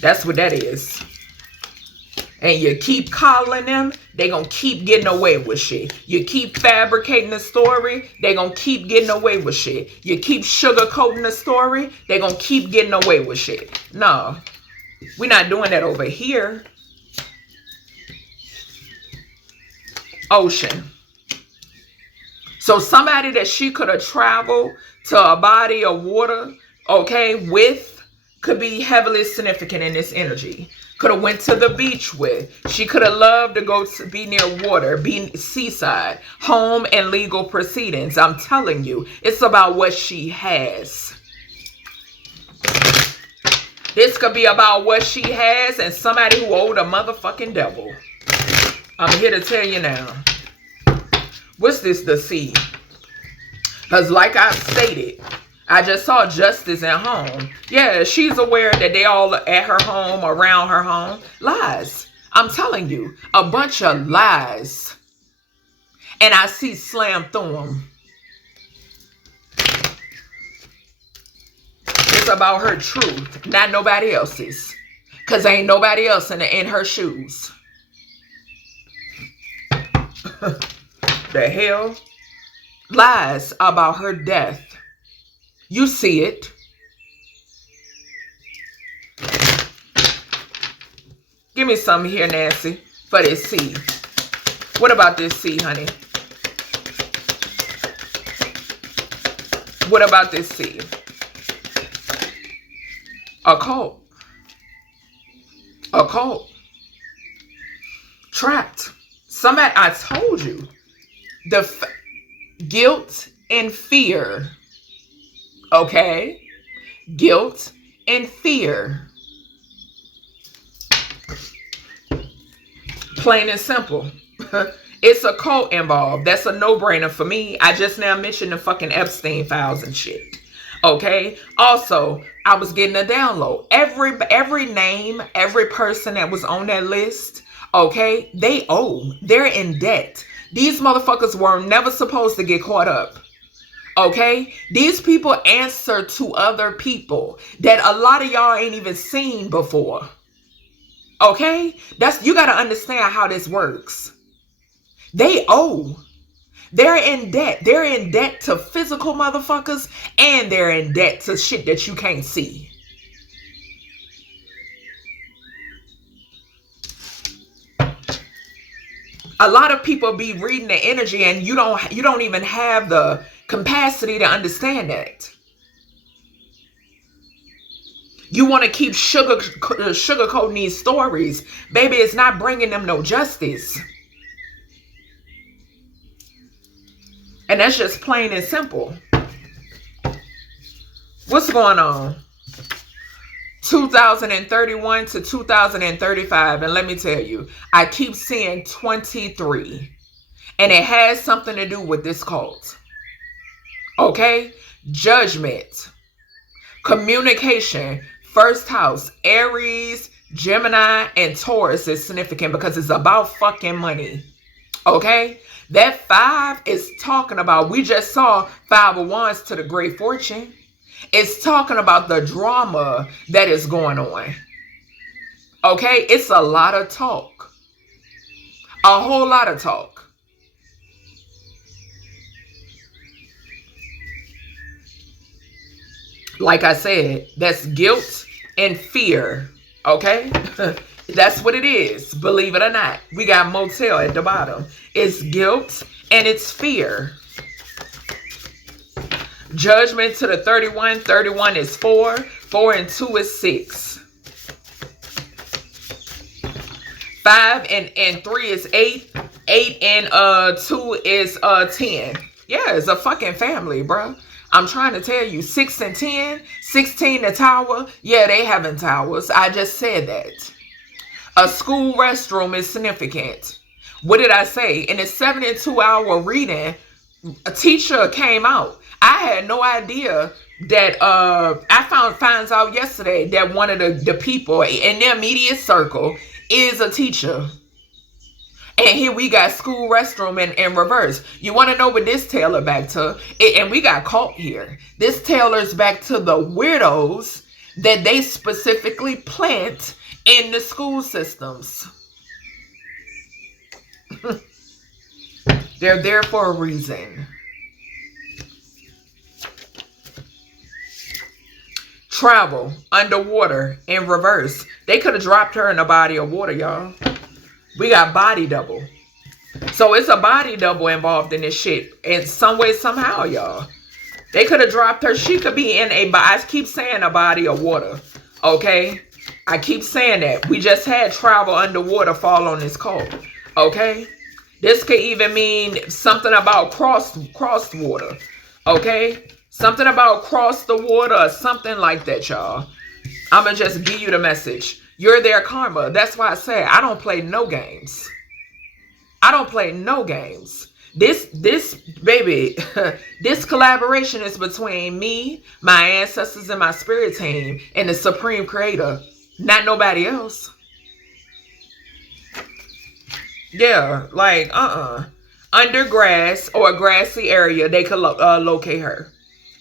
That's what that is. And you keep coddling them, they gonna keep getting away with shit. You keep fabricating the story, they gonna keep getting away with shit. You keep sugarcoating the story, they gonna keep getting away with shit. No, we're not doing that over here. Ocean. So somebody that she could have traveled to a body of water, okay, with, could be heavily significant in this energy. Could have went to the beach with. She could have loved to go to be near water, be seaside, home and legal proceedings. I'm telling you, it's about what she has. This could be about what she has and somebody who owed a motherfucking devil. I'm here to tell you now. What's this, the sea? Because like I stated, I just saw justice at home. Yeah, she's aware that they all at her home, around her home. Lies. I'm telling you, a bunch of lies. And I see slam through them. It's about her truth, not nobody else's. Because ain't nobody else in her shoes. The hell? Lies about her death. You see it. Give me something here, Nancy, for this sea. What about this sea, honey? What about this sea? Occult. Occult. Trapped. Somebody, I told you. The guilt and fear. Okay? Guilt and fear. Plain and simple. It's a cult involved. That's a no-brainer for me. I just now mentioned the fucking Epstein files and shit. Okay? Also, I was getting a download. Every name, every person that was on that list, okay, they owe. They're in debt. These motherfuckers were never supposed to get caught up. Okay? These people answer to other people that a lot of y'all ain't even seen before. Okay? You got to understand how this works. They owe. They're in debt. They're in debt to physical motherfuckers, and they're in debt to shit that you can't see. A lot of people be reading the energy, and you don't even have the capacity to understand that. You want to keep sugarcoating these stories. Baby, it's not bringing them no justice. And that's just plain and simple. What's going on? 2031 to 2035. And let me tell you, I keep seeing 23. And it has something to do with this cult. Okay? Judgment. Communication. First house. Aries, Gemini, and Taurus is significant because it's about fucking money. Okay? That 5 is talking about, we just saw 5 of Wands to the Great Fortune. It's talking about the drama that is going on. Okay? It's a lot of talk. A whole lot of talk. Like I said, that's guilt and fear. Okay? That's what it is. Believe it or not. We got motel at the bottom. It's guilt and it's fear. Judgment to the 31. 31 is 4. 4 and 2 is 6. 5 and 3 is 8. 8 and 2 is 10. Yeah, it's a fucking family, bro. I'm trying to tell you. 6 and 10. 16 the tower. Yeah, they having towers. I just said that. A school restroom is significant. What did I say? In a 72-hour reading, a teacher came out. I had no idea that I finds out yesterday that one of the people in their immediate circle is a teacher. And here we got school restroom in reverse. You want to know what this tailor back to? And we got caught here. This tailors back to the weirdos that they specifically plant in the school systems. They're there for a reason. Travel, underwater, in reverse. They could have dropped her in a body of water, y'all. We got body double. So it's a body double involved in this shit in some way, somehow, y'all. They could have dropped her. She could be in I keep saying a body of water. Okay? I keep saying that. We just had travel underwater fall on this cult. Okay? This could even mean something about crossed water. Okay? Something about cross the water or something like that, y'all. I'm going to just give you the message. You're their karma. That's why I say I don't play no games. I don't play no games. This baby, this collaboration is between me, my ancestors, and my spirit team, and the Supreme Creator. Not nobody else. Yeah, like, under grass or a grassy area, they could locate her.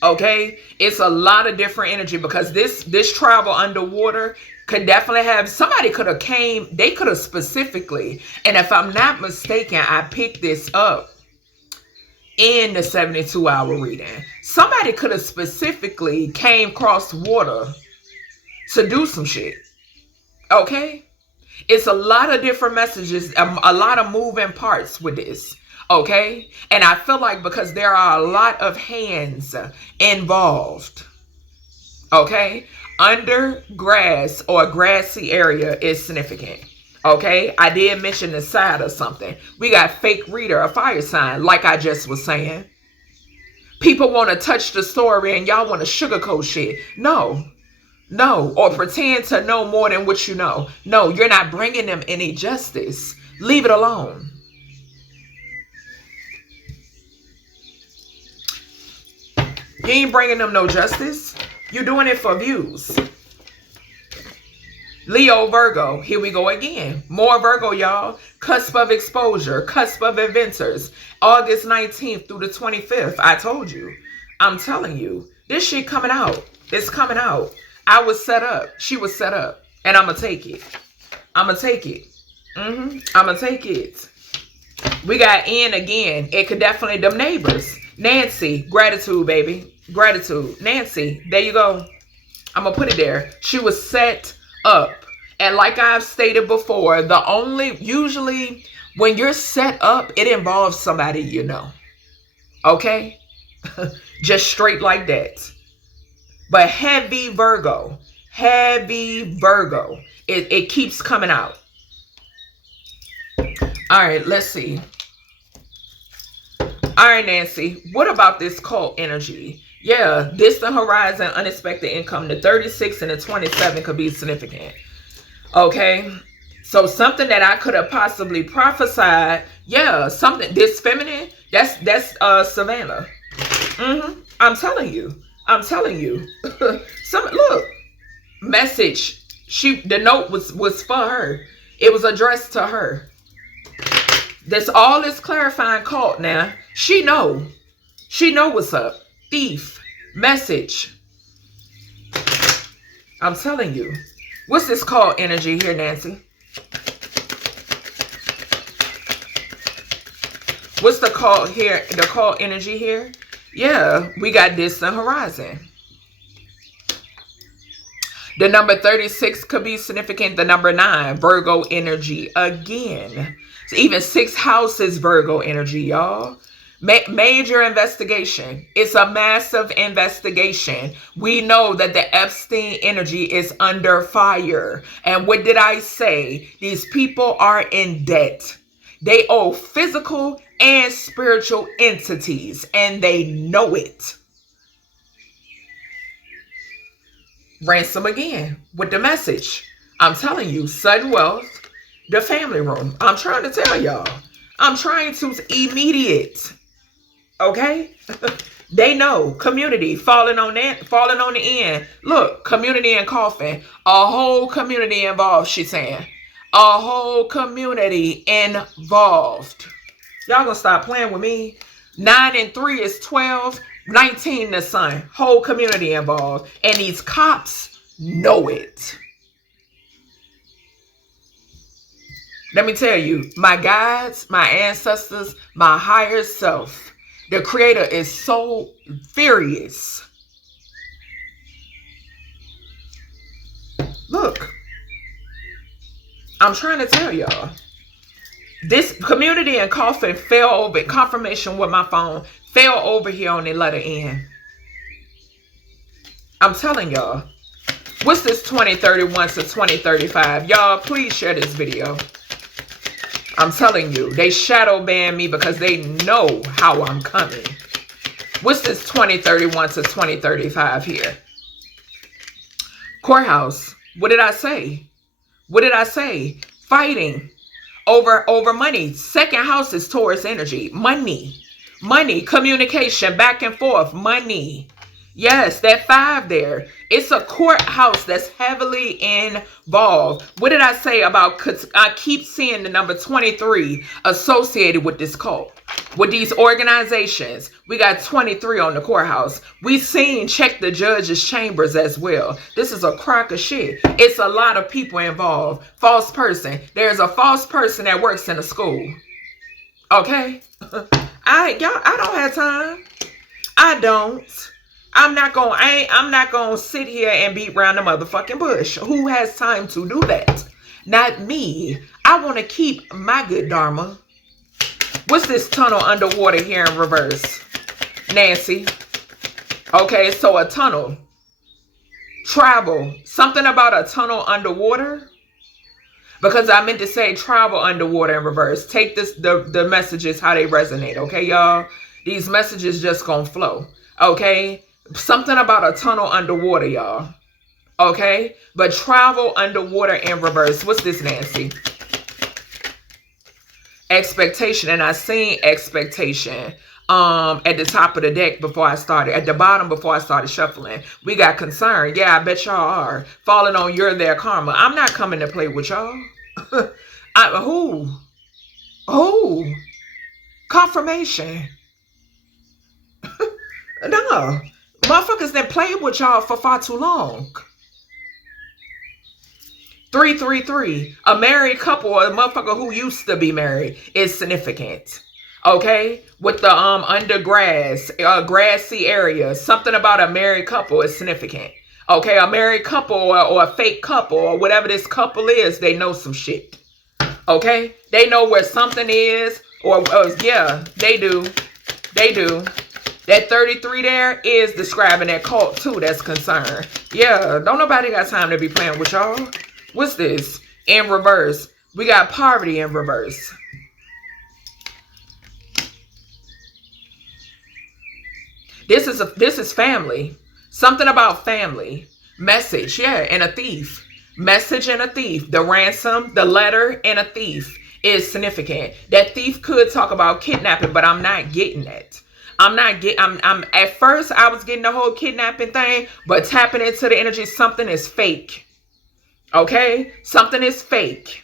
Okay? It's a lot of different energy because this travel underwater could definitely have, somebody could have came, they could have specifically, and if I'm not mistaken, I picked this up in the 72-hour reading. Somebody could have specifically came across water to do some shit. Okay? It's a lot of different messages, a lot of moving parts with this. Okay? And I feel like because there are a lot of hands involved. Okay? Under grass or grassy area is significant. Okay? I did mention the side or something. We got fake reader, a fire sign, like I just was saying. People want to touch the story and y'all want to sugarcoat shit. No. No. Or pretend to know more than what you know. No, you're not bringing them any justice. Leave it alone. You ain't bringing them no justice. You're doing it for views. Leo, Virgo. Here we go again. More Virgo, y'all. Cusp of exposure. Cusp of inventors. August 19th through the 25th. I told you. I'm telling you, this shit coming out. It's coming out. I was set up. She was set up. And I'm going to take it. I'm going to take it. I'm going to take it. We got in again. It could definitely, them neighbors. Nancy, gratitude, baby. Gratitude. Nancy, there you go. I'm going to put it there. She was set up. And like I've stated before, usually when you're set up, it involves somebody you know. Okay? Just straight like that. But heavy Virgo. Heavy Virgo. It keeps coming out. All right, let's see. All right, Nancy, what about this cult energy? Yeah, distant horizon, unexpected income. The 36 and the 27 could be significant. Okay, so something that I could have possibly prophesied. Yeah, something this feminine. That's Savannah. I'm telling you. I'm telling you. Look, message. The note was for her. It was addressed to her. That's all this clarifying cult now. She know what's up. Thief. Message. I'm telling you. What's this cult energy here, Nancy? What's the cult here? The cult energy here? Yeah, we got distant horizon. The number 36 could be significant. The number 9, Virgo energy again. So even 6 houses, Virgo energy, y'all. Major investigation. It's a massive investigation. We know that the Epstein energy is under fire. And what did I say? These people are in debt. They owe physical and spiritual entities, and they know it. Ransom again with the message. I'm telling you, sudden wealth, the family room. I'm trying to tell y'all. I'm trying to immediate. Okay? They know. Community falling on the end. Look, community and coffin. A whole community involved, she's saying. A whole community involved. Y'all gonna stop playing with me. 9 and 3 is 12. 19 the sun. Whole community involved. And these cops know it. Let me tell you, my guides, my ancestors, my higher self, the creator is so furious. Look, I'm trying to tell y'all. This community and coffin fell over. Confirmation with my phone. Fell over here on the letter N. I'm telling y'all. What's this 2031 to 2035? Y'all, please share this video. I'm telling you. They shadow ban me because they know how I'm coming. What's this 2031 to 2035 here? Courthouse. What did I say? What did I say? Fighting. Over money. Second house is Taurus energy. Money. Money. Communication. Back and forth. Money. Yes, that 5 there. It's a courthouse that's heavily involved. What did I say about, I keep seeing the number 23 associated with this cult. With these organizations. We got 23 on the courthouse. We seen check the judge's chambers as well. This is a crock of shit. It's a lot of people involved. False person. There's a false person that works in a school. Okay? I don't have time. I don't. I'm not gonna sit here and beat around the motherfucking bush. Who has time to do that? Not me. I want to keep my good dharma. What's this tunnel underwater here in reverse? Nancy. Okay, so a tunnel. Travel. Something about a tunnel underwater? Because I meant to say travel underwater in reverse. Take this, the messages, how they resonate. Okay, y'all? These messages just gonna flow. Okay? Something about a tunnel underwater, y'all. Okay? But travel underwater in reverse. What's this, Nancy? Expectation. And I seen expectation at the top of the deck before I started. At the bottom before I started shuffling. We got concern. Yeah, I bet y'all are. Falling on your their karma. I'm not coming to play with y'all. Who? Confirmation. No. Motherfuckers that played with y'all for far too long. 333. A married couple or a motherfucker who used to be married is significant. Okay? With the undergrass, grassy area. Something about a married couple is significant. Okay? A married couple or a fake couple or whatever this couple is, they know some shit. Okay? They know where something is. Or yeah, they do. They do. That 33 there is describing that cult too that's concerned. Yeah, don't nobody got time to be playing with y'all. What's this? In reverse. We got poverty in reverse. This is family. Something about family. Message, yeah, and a thief. Message and a thief. The ransom, the letter, and a thief is significant. That thief could talk about kidnapping, but I'm not getting that. I'm at first I was getting the whole kidnapping thing, but tapping into the energy, something is fake. Okay? Something is fake.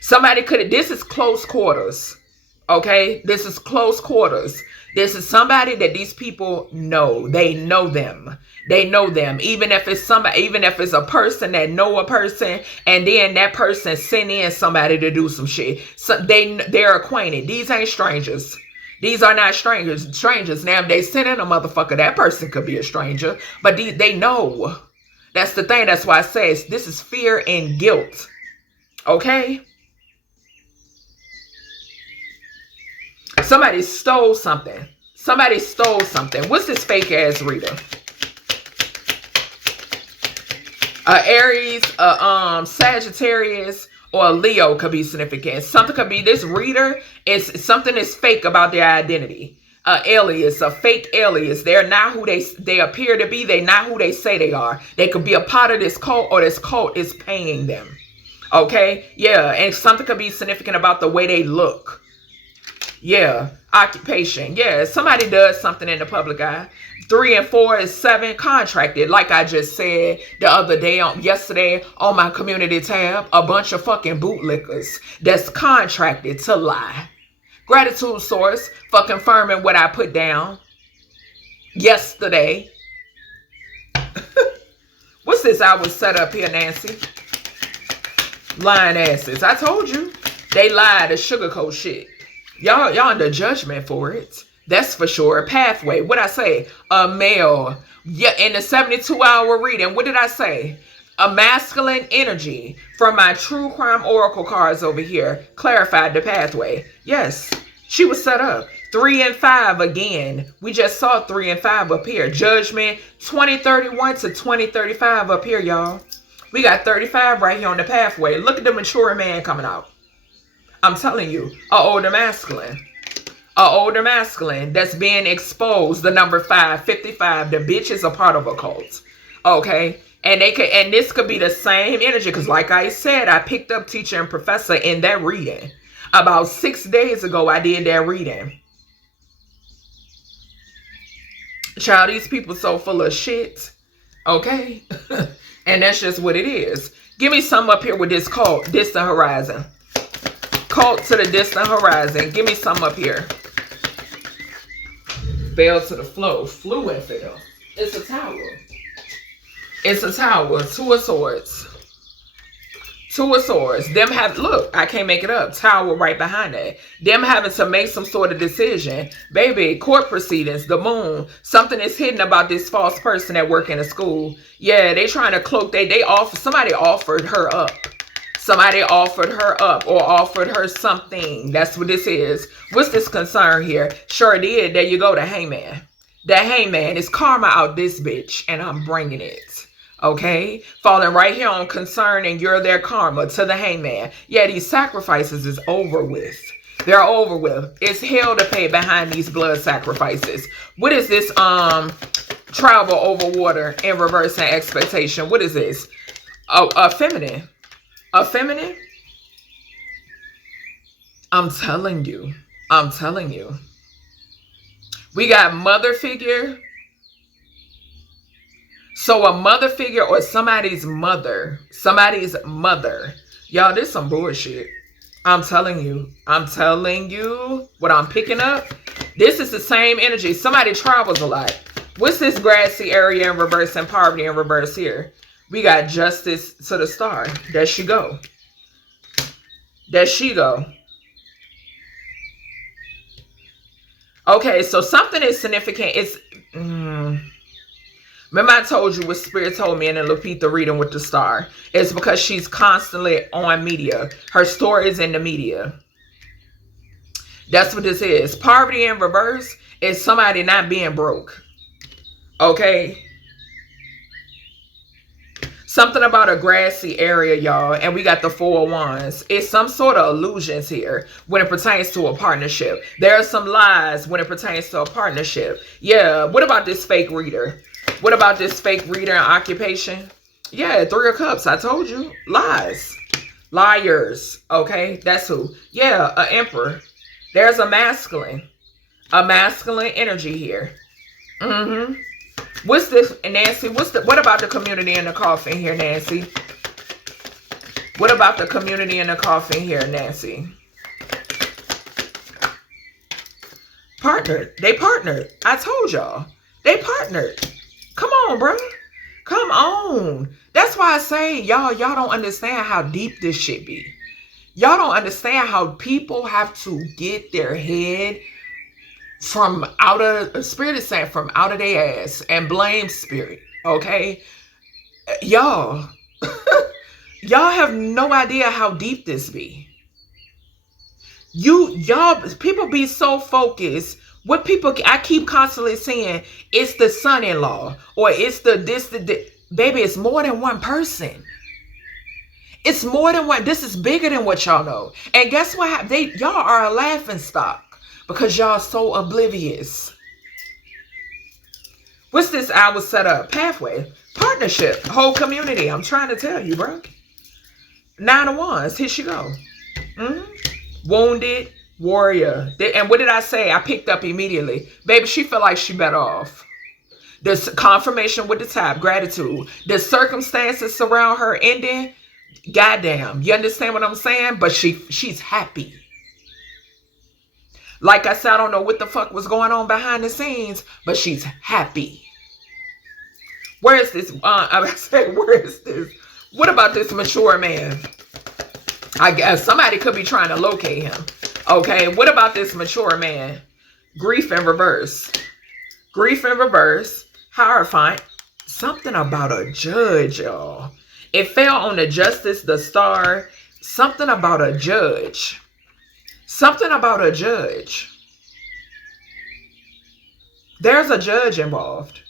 Somebody could have, this is close quarters. Okay? This is close quarters. This is somebody that these people know. They know them. They know them. Even if it's somebody, even if it's a person that know a person, and then that person send in somebody to do some shit. So they're acquainted. These ain't strangers. These are not strangers. Now, if they send in a motherfucker, that person could be a stranger. But they know. That's the thing. That's why I say this is fear and guilt. Okay? Somebody stole something. Somebody stole something. What's this fake ass reader? Aries, Sagittarius, or Leo could be significant. Something could be this reader is something is fake about their identity. Alias, a fake alias. They're not who they appear to be. They're not who they say they are. They could be a part of this cult, or this cult is paying them. Okay? Yeah, and something could be significant about the way they look. Yeah, occupation. Yeah, somebody does something in the public eye. 3 and 4 is 7, contracted. Like I just said the other day, yesterday on my community tab, a bunch of fucking bootlickers that's contracted to lie. Gratitude source for confirming what I put down yesterday. What's this I was set up here, Nancy? Lying asses. I told you. They lie to sugarcoat shit. Y'all under judgment for it. That's for sure. Pathway. What I say? A male. Yeah, in the 72-hour reading, what did I say? A masculine energy from my true crime oracle cards over here clarified the pathway. Yes, she was set up. 3 and 5 again. We just saw 3 and 5 up here. Judgment 2031 to 2035 up here, y'all. We got 35 right here on the pathway. Look at the mature man coming out. I'm telling you, an older masculine. An older masculine that's being exposed. The number 5, 55. The bitch is a part of a cult. Okay? And this could be the same energy. Because like I said, I picked up teacher and professor in that reading. About 6 days ago, I did that reading. Child, these people so full of shit. Okay? And that's just what it is. Give me some up here with this cult. Distant horizon. Cult to the distant horizon. Give me some up here. Fell to the flow. Flew and fell. It's a tower. It's a tower. 2 of swords. 2 of swords. Them have, look, I can't make it up. Tower right behind that. Them having to make some sort of decision. Baby, court proceedings, the moon. Something is hidden about this false person that work in a school. Yeah, they trying to cloak. Somebody offered her up. Somebody offered her up or offered her something. That's what this is. What's this concern here? Sure did. There you go, the hangman. The hangman is karma out this bitch, and I'm bringing it. Okay? Falling right here on concern, and you're their karma to the hangman. Yeah, these sacrifices is over with. They're over with. It's hell to pay behind these blood sacrifices. What is this? Travel over water in reverse and expectation. What is this? Oh, a feminine. A feminine? I'm telling you. I'm telling you. We got mother figure. So a mother figure or somebody's mother. Somebody's mother. Y'all, this some bullshit. I'm telling you what I'm picking up. This is the same energy. Somebody travels a lot. What's this grassy area in reverse and poverty in reverse here? We got justice to the star. There she go. There she go. Okay, so something is significant. It's remember I told you what Spirit told me in the Lupita reading with the star. It's because she's constantly on media. Her story is in the media. That's what this is. Poverty in reverse is somebody not being broke. Okay? Something about a grassy area, y'all. And we got the 4 of Wands. It's some sort of illusions here when it pertains to a partnership. There are some lies when it pertains to a partnership. Yeah. What about this fake reader? What about this fake reader and occupation? Yeah, 3 of Cups. I told you. Lies. Liars. Okay? That's who. Yeah, an Emperor. There's a masculine energy here. Mm-hmm. What's this, Nancy? What about the community in the coffin here, Nancy? What about the community in the coffin here, Nancy? Partnered. They partnered. I told y'all. They partnered. Come on, bro. Come on. That's why I say, y'all don't understand how deep this shit be. Y'all don't understand how people have to get their head from out of, Spirit is saying from out of their ass and blame Spirit. Okay? Y'all. Y'all have no idea how deep this be. People be so focused. What people, I keep constantly saying, it's the son-in-law, or it's baby, it's more than one person. It's more than one. This is bigger than what y'all know. And guess what? Y'all are a laughing stock because y'all so oblivious. What's this hour set up? Pathway. Partnership. Whole community. I'm trying to tell you, bro. 9 of Wands. Here she go. Wounded warrior. And what did I say? I picked up immediately. Baby, she felt like she better off. This confirmation with the top. Gratitude. The circumstances surround her ending. Goddamn. You understand what I'm saying? But she's happy. Like I said, I don't know what the fuck was going on behind the scenes, but she's happy. Where is this? I say, where is this? What about this mature man? I guess somebody could be trying to locate him. Okay, what about this mature man? Grief in reverse. Grief in reverse. Horrifying. Something about a judge, y'all. It fell on the justice, the star. Something about a judge. Something about a judge. There's a judge involved.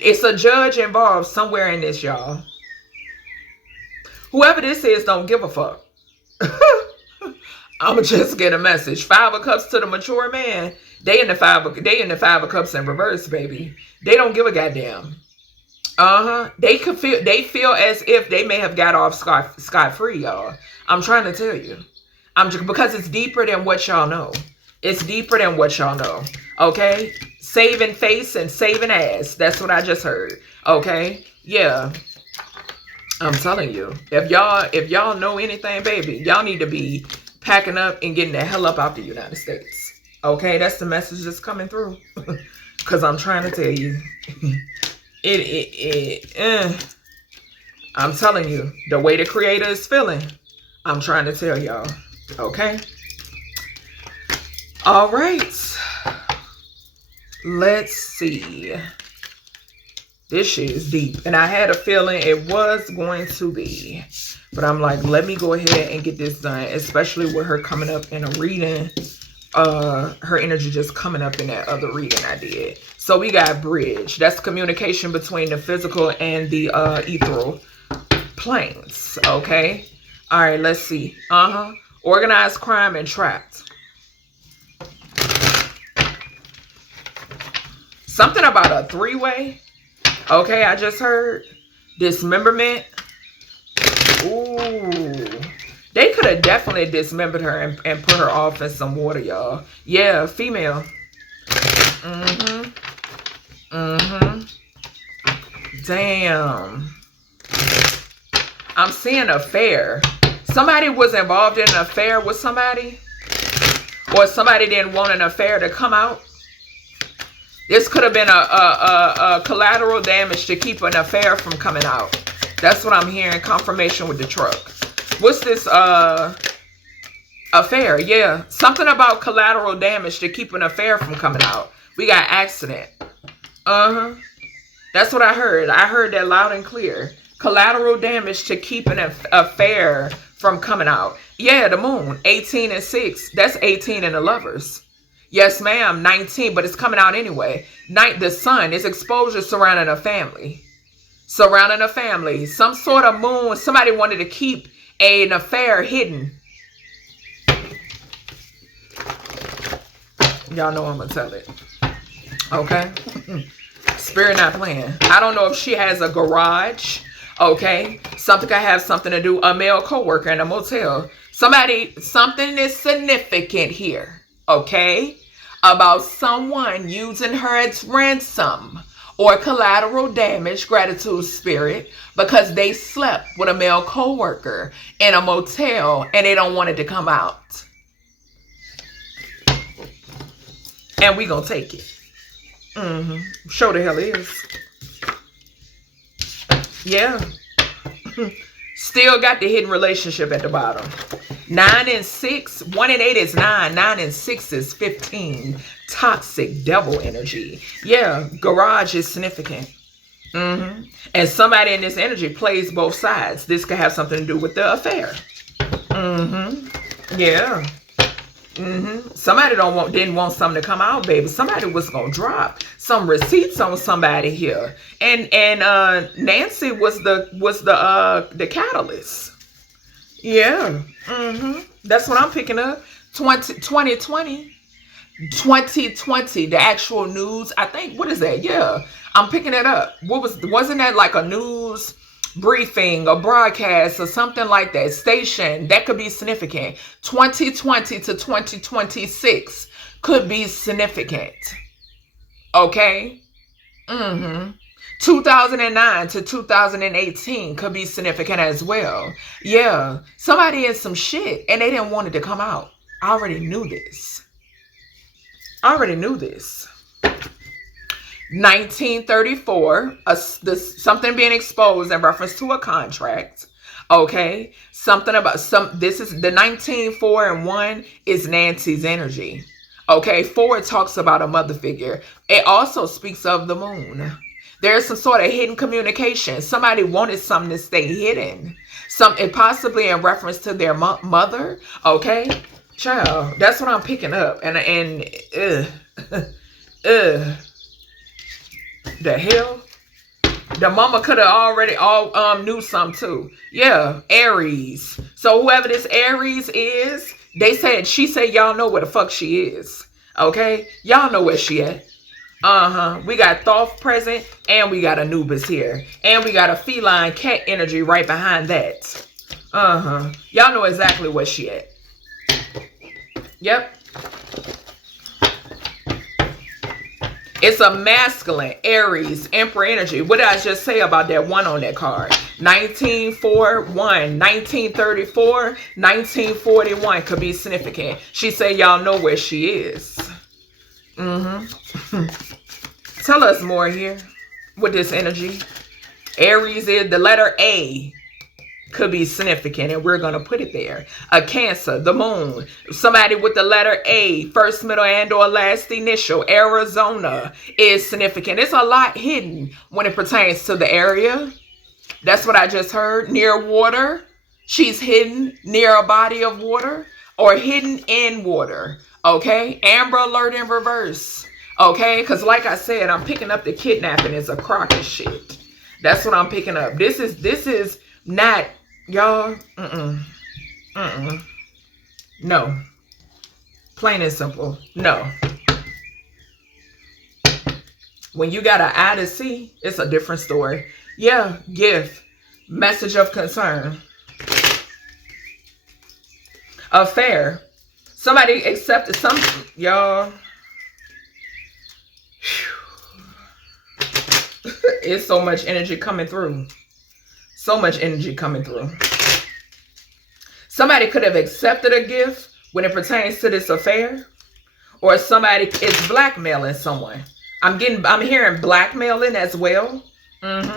It's a judge involved somewhere in this, y'all. Whoever this is don't give a fuck. I'ma just get a message. 5 of Cups to the mature man. They in the 5 of Cups in reverse, baby. They don't give a goddamn. They feel as if they may have got off scot-free, y'all. I'm trying to tell you. Because it's deeper than what y'all know. It's deeper than what y'all know. Okay? Saving face and saving ass. That's what I just heard. Okay? Yeah. I'm telling you. If y'all know anything, baby, y'all need to be packing up and getting the hell up out the United States. Okay? That's the message that's coming through. Because I'm trying to tell you. I'm telling you, the way the creator is feeling, I'm trying to tell y'all. Okay? All right. Let's see. This shit is deep. And I had a feeling it was going to be. But I'm like, let me go ahead and get this done. Especially with her coming up in a reading. Her energy just coming up in that other reading I did. So we got bridge. That's communication between the physical and the ethereal planes. Okay. All right. Let's see. Organized crime and trapped. Something about a 3-way. Okay. I just heard dismemberment. Ooh. They could have definitely dismembered her and put her off in some water, y'all. Yeah, female. Damn. I'm seeing affair. Somebody was involved in an affair with somebody, or somebody didn't want an affair to come out. This could have been a collateral damage to keep an affair from coming out. That's what I'm hearing. Confirmation with the truck. What's this affair? Yeah, something about collateral damage to keep an affair from coming out. We got accident. That's what I heard. I heard that loud and clear. Collateral damage to keep an affair from coming out. Yeah, the moon. 18 and 6. That's 18 in the lovers. Yes, ma'am. 19, but it's coming out anyway. The sun is exposure surrounding a family. Surrounding a family. Some sort of moon. Somebody wanted to keep an affair hidden. Y'all know I'm going to tell it. Okay? Spirit not playing. I don't know if she has a garage. Okay? Something could have something to do. A male co-worker in a motel. Something is significant here. Okay? About someone using her as ransom or collateral damage, gratitude spirit, because they slept with a male co-worker in a motel and they don't want it to come out. And we gonna take it. Sure the hell is. Yeah. Still got the hidden relationship at the bottom. 9 and 6. 1 and 8 is 9. 9 and 6 is 15. Toxic devil energy. Yeah, garage is significant. And somebody in this energy plays both sides. This could have something to do with the affair. Yeah. Somebody didn't want something to come out, baby. Somebody was gonna drop some receipts on somebody here, and Nancy was the catalyst. Yeah. That's what I'm picking up. 2020, the actual news. I think, what is that? Yeah, I'm picking it up. Wasn't that like a news briefing, a broadcast, or something like that? Station that could be significant. 2020 to 2026 could be significant. Okay. 2009 to 2018 could be significant as well. Yeah, somebody in some shit and they didn't want it to come out. I already knew this. 1934, something being exposed in reference to a contract. Okay, something about this is the 19, 4, and 1 is Nancy's energy. Okay, 4 talks about a mother figure. It also speaks of the moon. There's some sort of hidden communication. Somebody wanted something to stay hidden. It possibly in reference to their mother. Okay, child, that's what I'm picking up. The hell? The mama could have already knew something too. Yeah, Aries. So whoever this Aries is, she said y'all know where the fuck she is. Okay? Y'all know where she at. We got Thoth present, and we got Anubis here. And we got a feline cat energy right behind that. Y'all know exactly where she at. Yep. It's a masculine, Aries, Emperor energy. What did I just say about that 1 on that card? 1941, 1934, 1941 could be significant. She said y'all know where she is. Tell us more here with this energy. Aries is the letter A. Could be significant, and we're going to put it there. A Cancer, the moon. Somebody with the letter A, first, middle, and or last initial. Arizona is significant. It's a lot hidden when it pertains to the area. That's what I just heard. Near water. She's hidden near a body of water or hidden in water. Okay? Amber alert in reverse. Okay? Because like I said, I'm picking up the kidnapping as a crock of shit. That's what I'm picking up. This is not... Y'all, no. Plain and simple, no. When you got an I to C, it's a different story. Yeah, gift, message of concern. Affair. Somebody accepted something, y'all. It's so much energy coming through. So much energy coming through. Somebody could have accepted a gift when it pertains to this affair, or somebody is blackmailing someone. I'm hearing blackmailing as well. I'm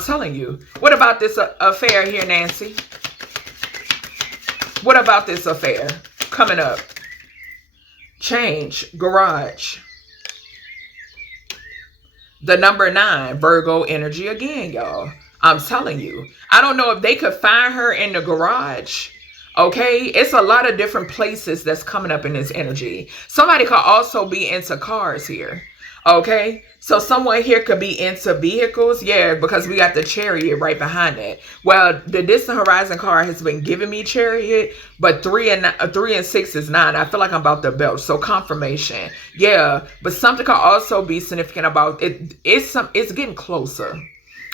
telling you. What about this affair here, Nancy? What about this affair coming up? Change, garage. The number 9, Virgo energy again, y'all. I'm telling you. I don't know if they could find her in the garage. Okay, it's a lot of different places that's coming up in this energy. Somebody could also be into cars here. Okay, so someone here could be into vehicles. Yeah, because we got the Chariot right behind it. Well, the Distant Horizon card has been giving me Chariot, but 3 and 6 is 9. I feel like I'm about to belch. So confirmation. Yeah, but something could also be significant about it. It's getting closer.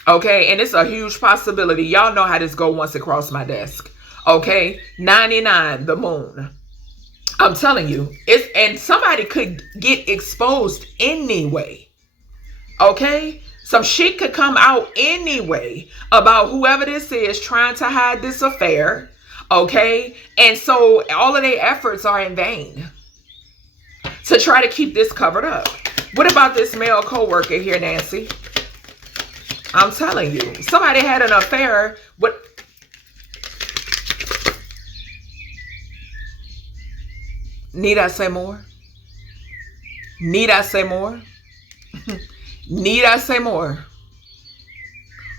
Okay, and it's a huge possibility. Y'all know how this go once it crossed my desk. Okay, 99, the moon. I'm telling you, and somebody could get exposed anyway. Okay, some shit could come out anyway about whoever this is trying to hide this affair. Okay, and so all of their efforts are in vain to try to keep this covered up. What about this male co-worker here, Nancy? I'm telling you, somebody had an affair with. Need I say more? Need I say more? Need I say more?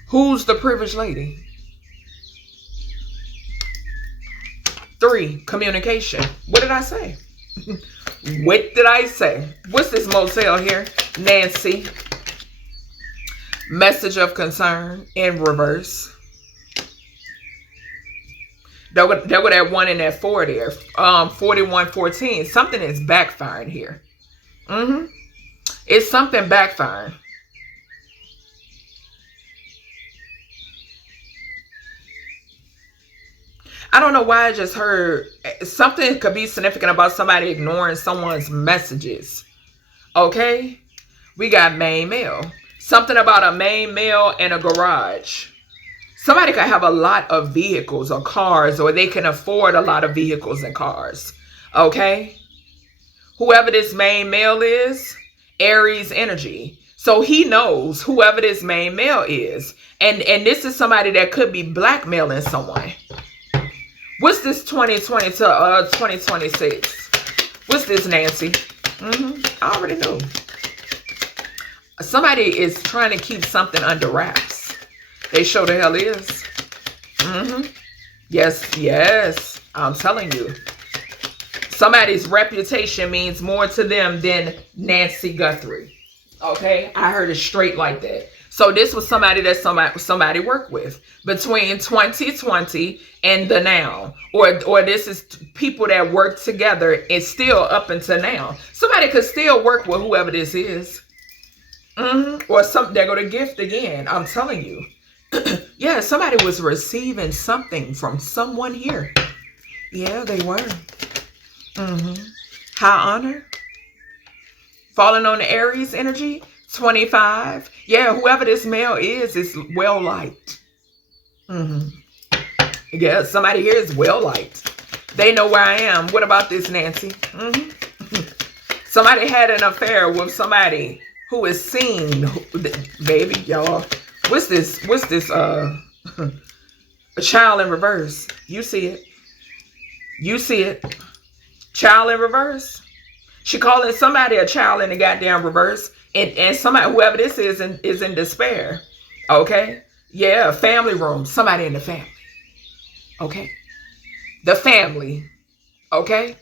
Who's the privileged lady? 3, communication. What did I say? What did I say? What's this motel here? Nancy. Message of concern in reverse. There go that 1 and that 4 there. 4114. Something is backfiring here. It's something backfiring. I don't know why I just heard something could be significant about somebody ignoring someone's messages. Okay? We got main male. Something about a main male and a garage. Somebody could have a lot of vehicles or cars, or they can afford a lot of vehicles and cars. Okay? Whoever this main male is, Aries energy. So he knows whoever this main male is. And this is somebody that could be blackmailing someone. What's this 2020 to 2026? What's this, Nancy? I already know. Somebody is trying to keep something under wraps. They sure the hell is. Yes. I'm telling you. Somebody's reputation means more to them than Nancy Guthrie. Okay? I heard it straight like that. So this was somebody that somebody worked with between 2020 and the now. Or this is people that work together and still up until now. Somebody could still work with whoever this is. Or they're going to gift again. I'm telling you. Yeah, somebody was receiving something from someone here. Yeah, they were. High honor. Falling on the Aries energy. 25. Yeah, whoever this male is well liked. Yeah, somebody here is well liked. They know where I am. What about this, Nancy? Somebody had an affair with somebody who is seen. Baby, y'all. What's this? A child in reverse. You see it. You see it. Child in reverse. She calling somebody a child in the goddamn reverse. And somebody, whoever this is in despair. Okay? Yeah, family room. Somebody in the family. Okay? The family. Okay?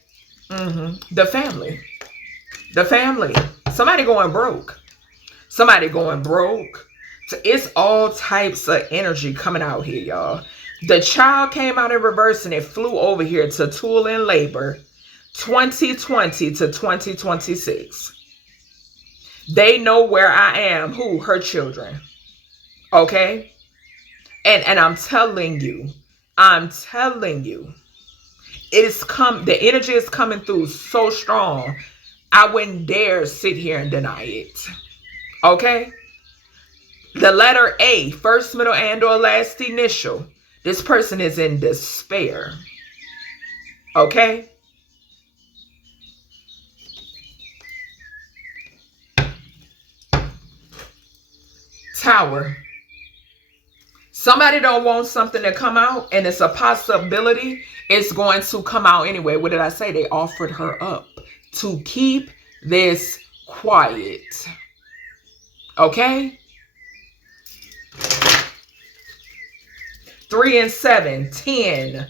The family. The family. Somebody going broke. Somebody going broke. So it's all types of energy coming out here, y'all. The child came out in reverse and it flew over here to tool and labor 2020 to 2026. They know where I am. Who? Her children. Okay? And I'm telling you, the energy is coming through so strong, I wouldn't dare sit here and deny it. Okay? The letter A, first, middle, and or last initial. This person is in despair. Okay? Tower. Somebody don't want something to come out, and it's a possibility it's going to come out anyway. What did I say? They offered her up to keep this quiet. Okay? 3 and 7, 10.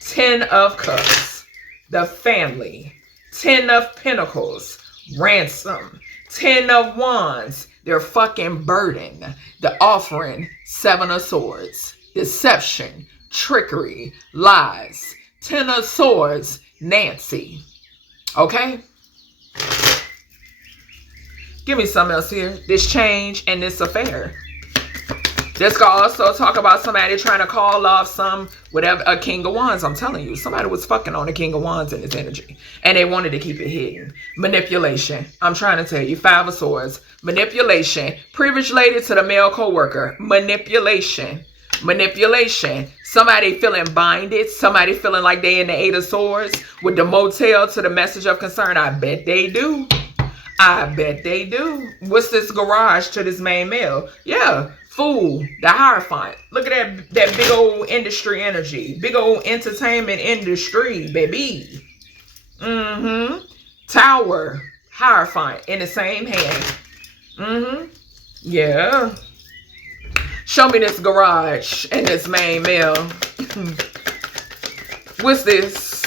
10 of Cups. The family. 10 of Pentacles. Ransom. 10 of Wands. Their fucking burden. The offering. 7 of Swords. Deception. Trickery. Lies. 10 of Swords. Nancy. Okay? Give me something else here. This change and this affair. This could also talk about somebody trying to call off some, whatever, a King of Wands. I'm telling you, somebody was fucking on a King of Wands in this energy. And they wanted to keep it hidden. Manipulation. I'm trying to tell you. 5 of Swords. Manipulation. Privileged lady to the male co-worker. Manipulation. Manipulation. Somebody feeling binded. Somebody feeling like they in the 8 of Swords. With the motel to the message of concern. I bet they do. I bet they do. What's this garage to this main male? Yeah. Fool, the Hierophant. Look at that big old industry energy. Big old entertainment industry, baby. Tower, Hierophant in the same hand. Yeah. Show me this garage and this main male. What's this?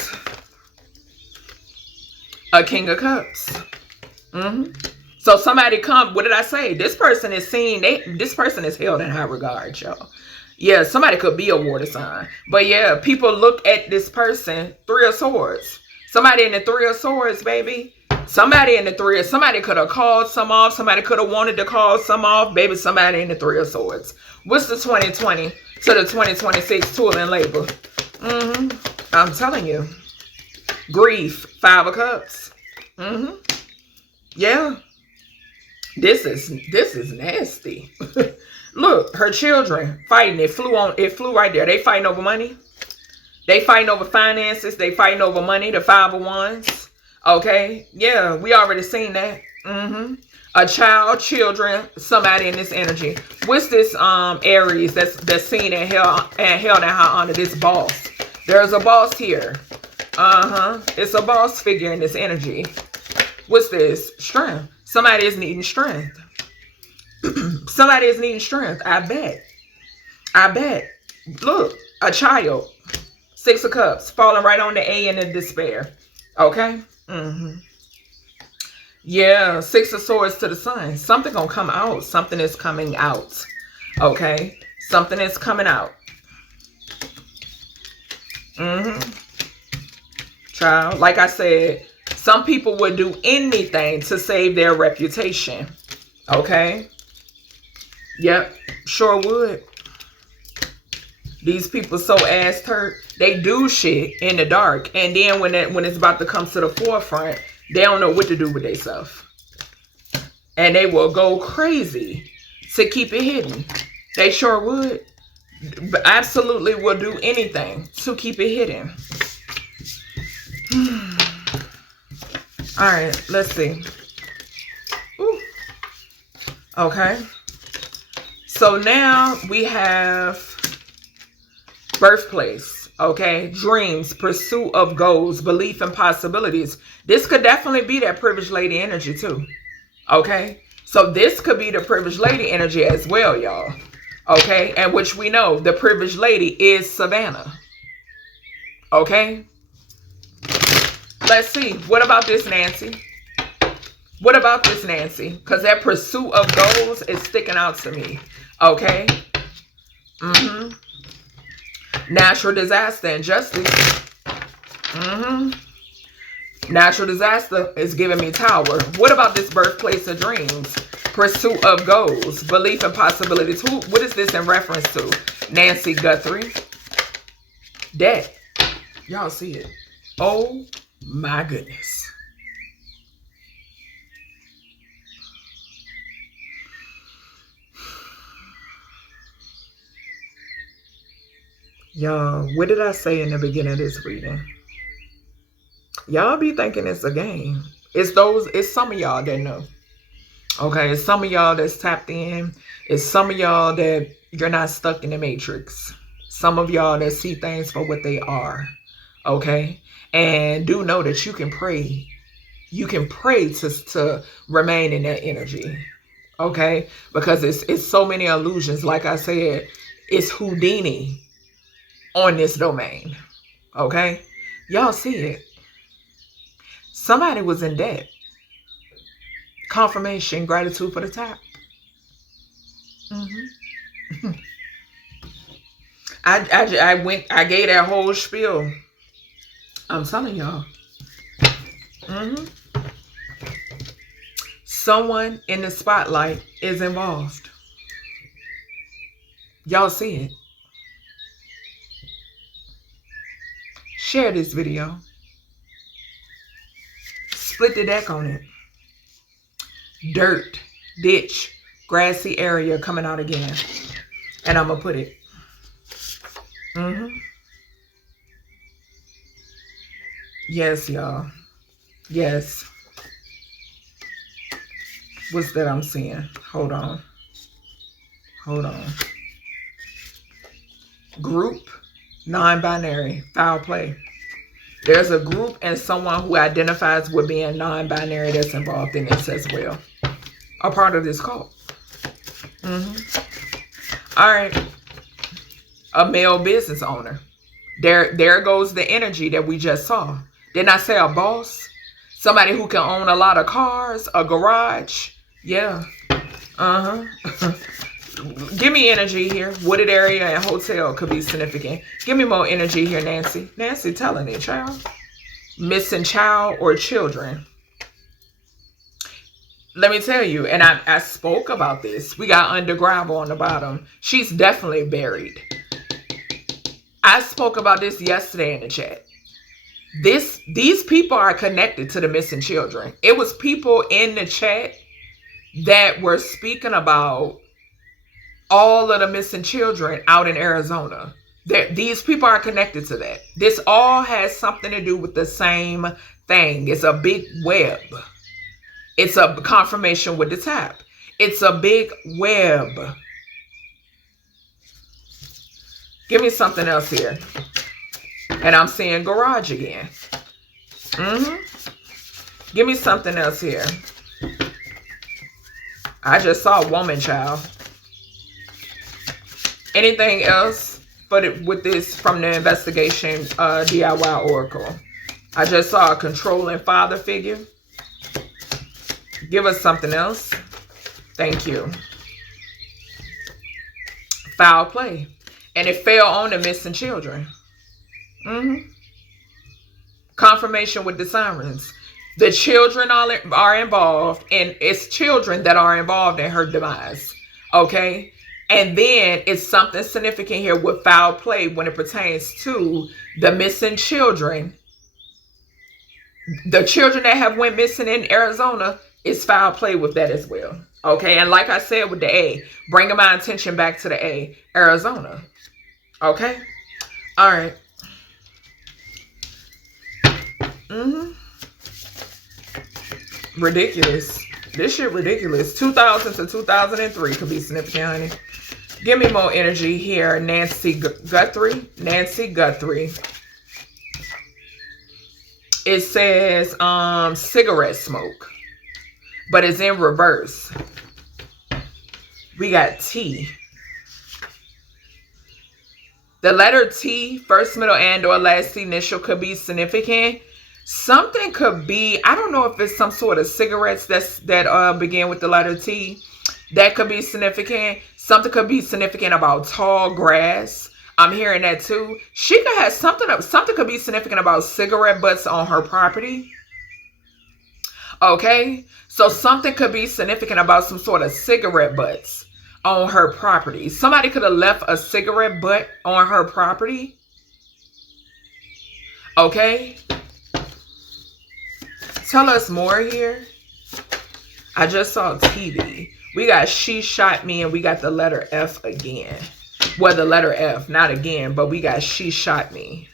A King of Cups. So somebody come, what did I say? This person is seen, this person is held in high regard, y'all. Yeah, somebody could be a water sign. But yeah, people look at this person, 3 of Swords. Somebody in the 3 of Swords, baby. Somebody in the 3 of, somebody could have called some off. Somebody could have wanted to call some off. Baby, somebody in the 3 of Swords. What's the 2020 to the 2026 tool and labor? I'm telling you. Grief, 5 of Cups. Yeah. This is nasty. Look, her children fighting. It flew right there. They fighting over money. They fighting over finances. They fighting over money. The 5 of Wands. Okay. Yeah, we already seen that. A child, children, somebody in this energy. What's this Aries that's seen and held in high honor? This boss. There's a boss here. It's a boss figure in this energy. What's this? Strength. Somebody is needing strength. Somebody is needing strength. I bet. I bet. Look, a child. 6 of Cups. Falling right on the A in the despair. Okay? Yeah. 6 of Swords to the Sun. Something gonna come out. Something is coming out. Okay? Something is coming out. Child. Like I said, some people would do anything to save their reputation. Okay? Yep. Sure would. These people so ass hurt. They do shit in the dark. And then when it's about to come to the forefront, they don't know what to do with themselves. And they will go crazy to keep it hidden. They sure would. But absolutely will do anything to keep it hidden. All right, let's see. Ooh. Okay. So now we have birthplace. Okay. Dreams, pursuit of goals, belief in possibilities. This could definitely be that privileged lady energy too. Okay. So this could be the privileged lady energy as well, y'all. Okay. And which we know the privileged lady is Savannah. Okay. Let's see. What about this, Nancy? What about this, Nancy? Because that pursuit of goals is sticking out to me. Okay. Natural disaster and justice. Natural disaster is giving me Tower. What about this birthplace of dreams? Pursuit of goals. Belief in possibilities. What is this in reference to? NancyGuthrie. Debt. Y'all see it. Oh my goodness. Y'all, what did I say in the beginning of this reading? Y'all be thinking it's a game. It's some of y'all that know. Okay, it's some of y'all that's tapped in. It's some of y'all that you're not stuck in the matrix. Some of y'all that see things for what they are. Okay? And do know that you can pray. You can pray to remain in that energy. Okay? Because it's so many illusions. Like I said, it's Houdini on this domain. Okay? Y'all see it. Somebody was in debt. Confirmation, gratitude for the tap. I gave that whole spiel. I'm telling y'all. Someone in the spotlight is involved. Y'all see it. Share this video. Split the deck on it. Dirt, ditch, grassy area coming out again. And I'm going to put it. Yes, y'all. Yes. What's that I'm seeing? Hold on. Hold on. Group, non-binary, foul play. There's a group and someone who identifies with being non-binary that's involved in this as well. A part of this cult. All right. A male business owner. There goes the energy that we just saw. Didn't I say a boss? Somebody who can own a lot of cars, a garage. Yeah. Give me energy here. Wooded area and hotel could be significant. Give me more energy here, Nancy. Nancy telling it, child. Missing child or children. Let me tell you, and I spoke about this. We got under gravel on the bottom. She's definitely buried. I spoke about this yesterday in the chat. These people are connected to the missing children. It was people in the chat that were speaking about all of the missing children out in Arizona. These people are connected to that. This all has something to do with the same thing. It's a big web. It's a confirmation with the tap. It's a big web. Give me something else here. And I'm seeing garage again. Give me something else here. I just saw a woman, child. Anything else with this from the investigation DIY Oracle? I just saw a controlling father figure. Give us something else. Thank you. Foul play. And it fell on the missing children. Confirmation with the sirens. The children are involved, and it's children that are involved in her demise. Okay? And then it's something significant here with foul play when it pertains to the missing children. The children that have went missing in Arizona, is foul play with that as well. Okay? And like I said with the A, bringing my attention back to the A, Arizona. Okay? All right. Ridiculous. This shit ridiculous. 2000 to 2003 could be significant, honey. Give me more energy here, NancyGuthrie. NancyGuthrie. It says cigarette smoke, but it's in reverse. We got T. The letter T, first, middle, and or last initial could be significant. Something could be, I don't know if it's some sort of cigarettes that begin with the letter T. That could be significant. Something could be significant about tall grass. I'm hearing that too. She could have something could be significant about cigarette butts on her property. Okay? So something could be significant about some sort of cigarette butts on her property. Somebody could have left a cigarette butt on her property. Okay? Tell us more here. I just saw TV. We got she shot me and we got the letter F again. Well, the letter F, not again, but we got she shot me.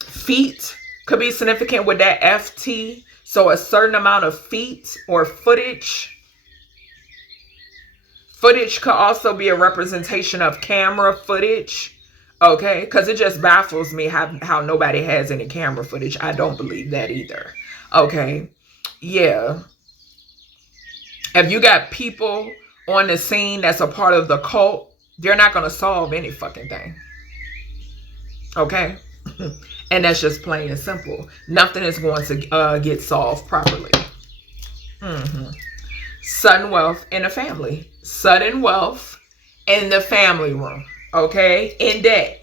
Feet could be significant with that FT. So a certain amount of feet or footage. Footage could also be a representation of camera footage. Okay, because it just baffles me how nobody has any camera footage. I don't believe that either. Okay, yeah. If you got people on the scene that's a part of the cult, they're not going to solve any fucking thing. Okay? And that's just plain and simple. Nothing is going to get solved properly. Sudden wealth in the family. Sudden wealth in the family room. Okay? In debt.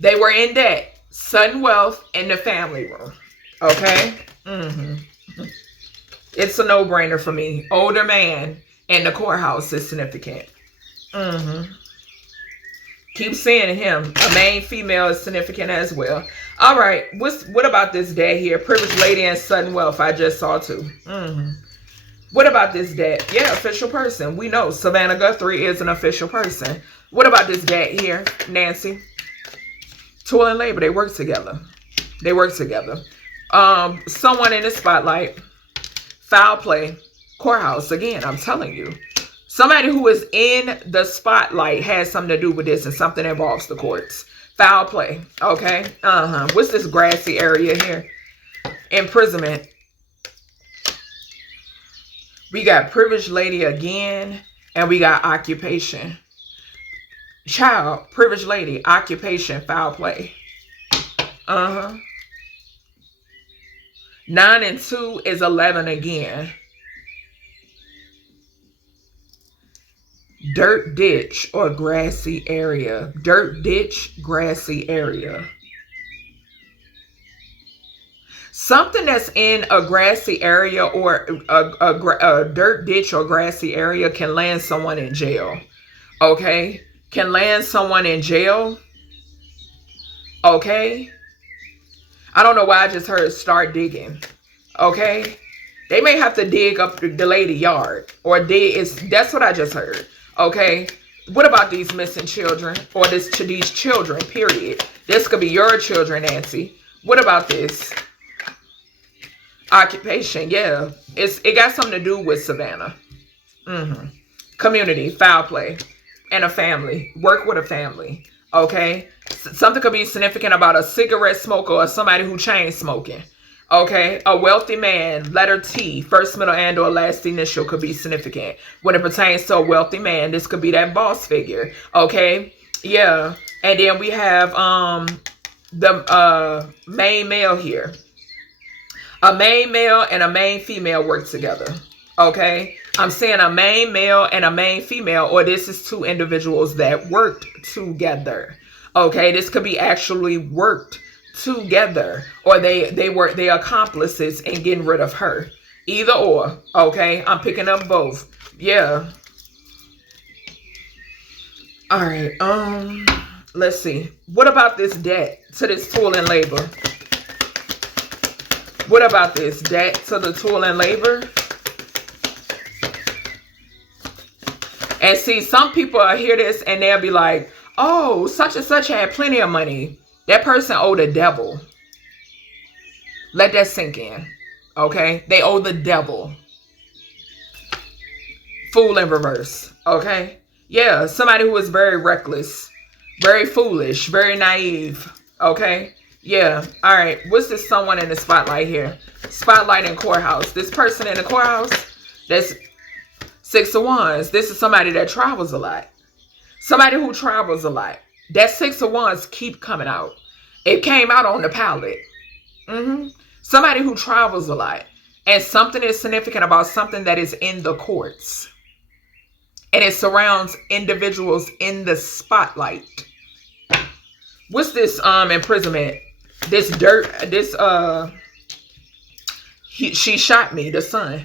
They were in debt. Sudden wealth in the family room. Okay? It's a no-brainer for me. Older man in the courthouse is significant. Keep seeing him. A main female is significant as well. All right. What about this dad here? Privileged lady and sudden wealth. I just saw too. What about this dad? Yeah, official person. We know Savannah Guthrie is an official person. What about this dad here? Nancy. Toil and labor. They work together. They work together. Someone in the spotlight. Foul play. Courthouse. Again, I'm telling you. Somebody who is in the spotlight has something to do with this and something involves the courts. Foul play. Okay. What's this grassy area here? Imprisonment. We got privileged lady again. And we got occupation. Child, privileged lady, occupation, foul play. 9 and 2 is 11 again. Dirt ditch or grassy area. Dirt ditch, grassy area. Something that's in a grassy area or a dirt ditch or grassy area can land someone in jail. Okay? Can land someone in jail. Okay? I don't know why I just heard start digging. Okay? They may have to dig up the lady yard. Or that's what I just heard. Okay? What about these missing children? Or these children, period. This could be your children, Nancy. What about this? Occupation, yeah. It got something to do with Savannah. Community, foul play. And a family. Work with a family. Okay? Something could be significant about a cigarette smoker or somebody who chain smoking. Okay? A wealthy man, letter T, first, middle, and or last initial could be significant. When it pertains to a wealthy man, this could be that boss figure. Okay? Yeah. And then we have the main male here. A main male and a main female work together. Okay? I'm saying a main male and a main female, or this is two individuals that worked together. Okay? This could be actually worked together, or they accomplices in getting rid of her. Either or. Okay? I'm picking up both. Yeah. All right. Let's see. What about this debt to this toil and labor? What about this debt to the toil and labor? And see, some people will hear this and they'll be like, oh, such and such had plenty of money. That person owed the devil. Let that sink in. Okay? They owe the devil. Fool in reverse. Okay? Yeah, somebody who is very reckless, very foolish, very naive. Okay? Yeah. All right. What's this someone in the spotlight here? Spotlight in courthouse. This person in the courthouse, that's 6 of Wands. This is somebody that travels a lot. Somebody who travels a lot. That 6 of Wands keep coming out. It came out on the palette. Somebody who travels a lot. And something is significant about something that is in the courts. And it surrounds individuals in the spotlight. What's this imprisonment? This dirt, this she shot me, the son.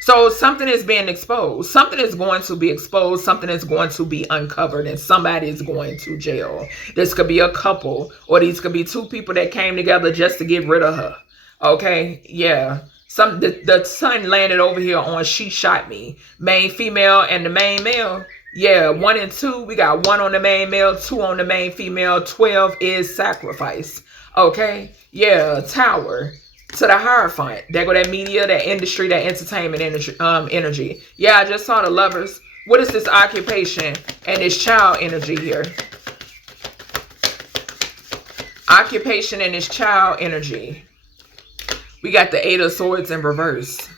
So something is being exposed. Something is going to be exposed. Something is going to be uncovered, and somebody is going to jail. This could be a couple, or these could be two people that came together just to get rid of her. Okay, yeah. The sun landed over here on she shot me. Main female and the main male. Yeah, 1 and 2. We got 1 on the main male, 2 on the main female. 12 is sacrifice. Okay? Yeah, tower. To the Hierophant. There go that media, that industry, that entertainment energy. Yeah, I just saw the Lovers. What is this occupation and this child energy here? Occupation and this child energy. We got the 8 of Swords in reverse.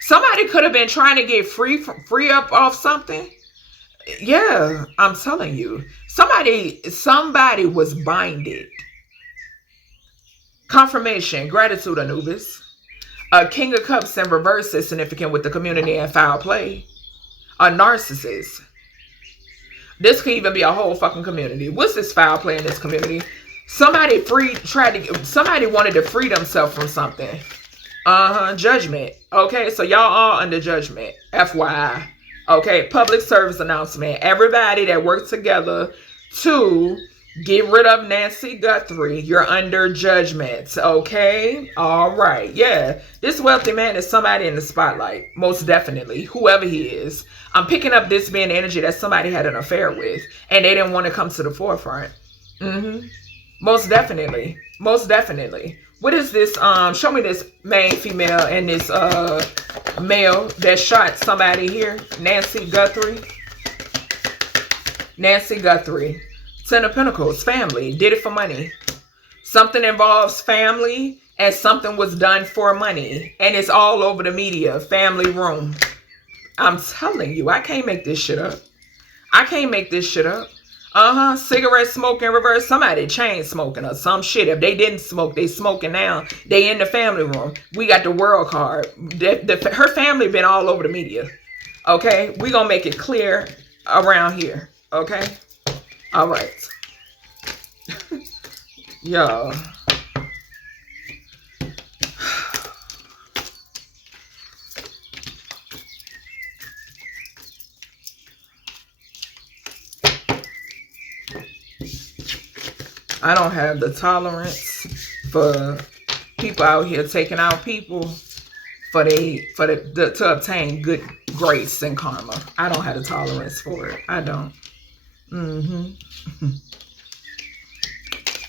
Somebody could have been trying to get free up off something. Yeah, I'm telling you. Somebody was binded. Confirmation, gratitude, Anubis. A King of Cups in reverse is significant with the community and foul play. A narcissist. This could even be a whole fucking community. What's this foul play in this community? Somebody wanted to free themselves from something. Judgment. Okay, so y'all all under judgment. FYI. Okay, public service announcement. Everybody that works together to get rid of NancyGuthrie, you're under judgment. Okay? All right. Yeah. This wealthy man is somebody in the spotlight. Most definitely. Whoever he is. I'm picking up this being energy that somebody had an affair with. And they didn't want to come to the forefront. Most definitely. Most definitely. What is this? Show me this main female and this male that shot somebody here. NancyGuthrie. NancyGuthrie. 10 of Pentacles. Family. Did it for money. Something involves family and something was done for money. And it's all over the media. Family room. I'm telling you, I can't make this shit up. I can't make this shit up. Cigarette smoke in reverse. Somebody chain smoking or some shit. If they didn't smoke, they smoking now. They in the family room. We got the world card. Her family been all over the media. Okay? We gonna make it clear around here. Okay? All right. Yo. I don't have the tolerance for people out here taking out people to obtain good grace and karma. I don't have the tolerance for it. I don't.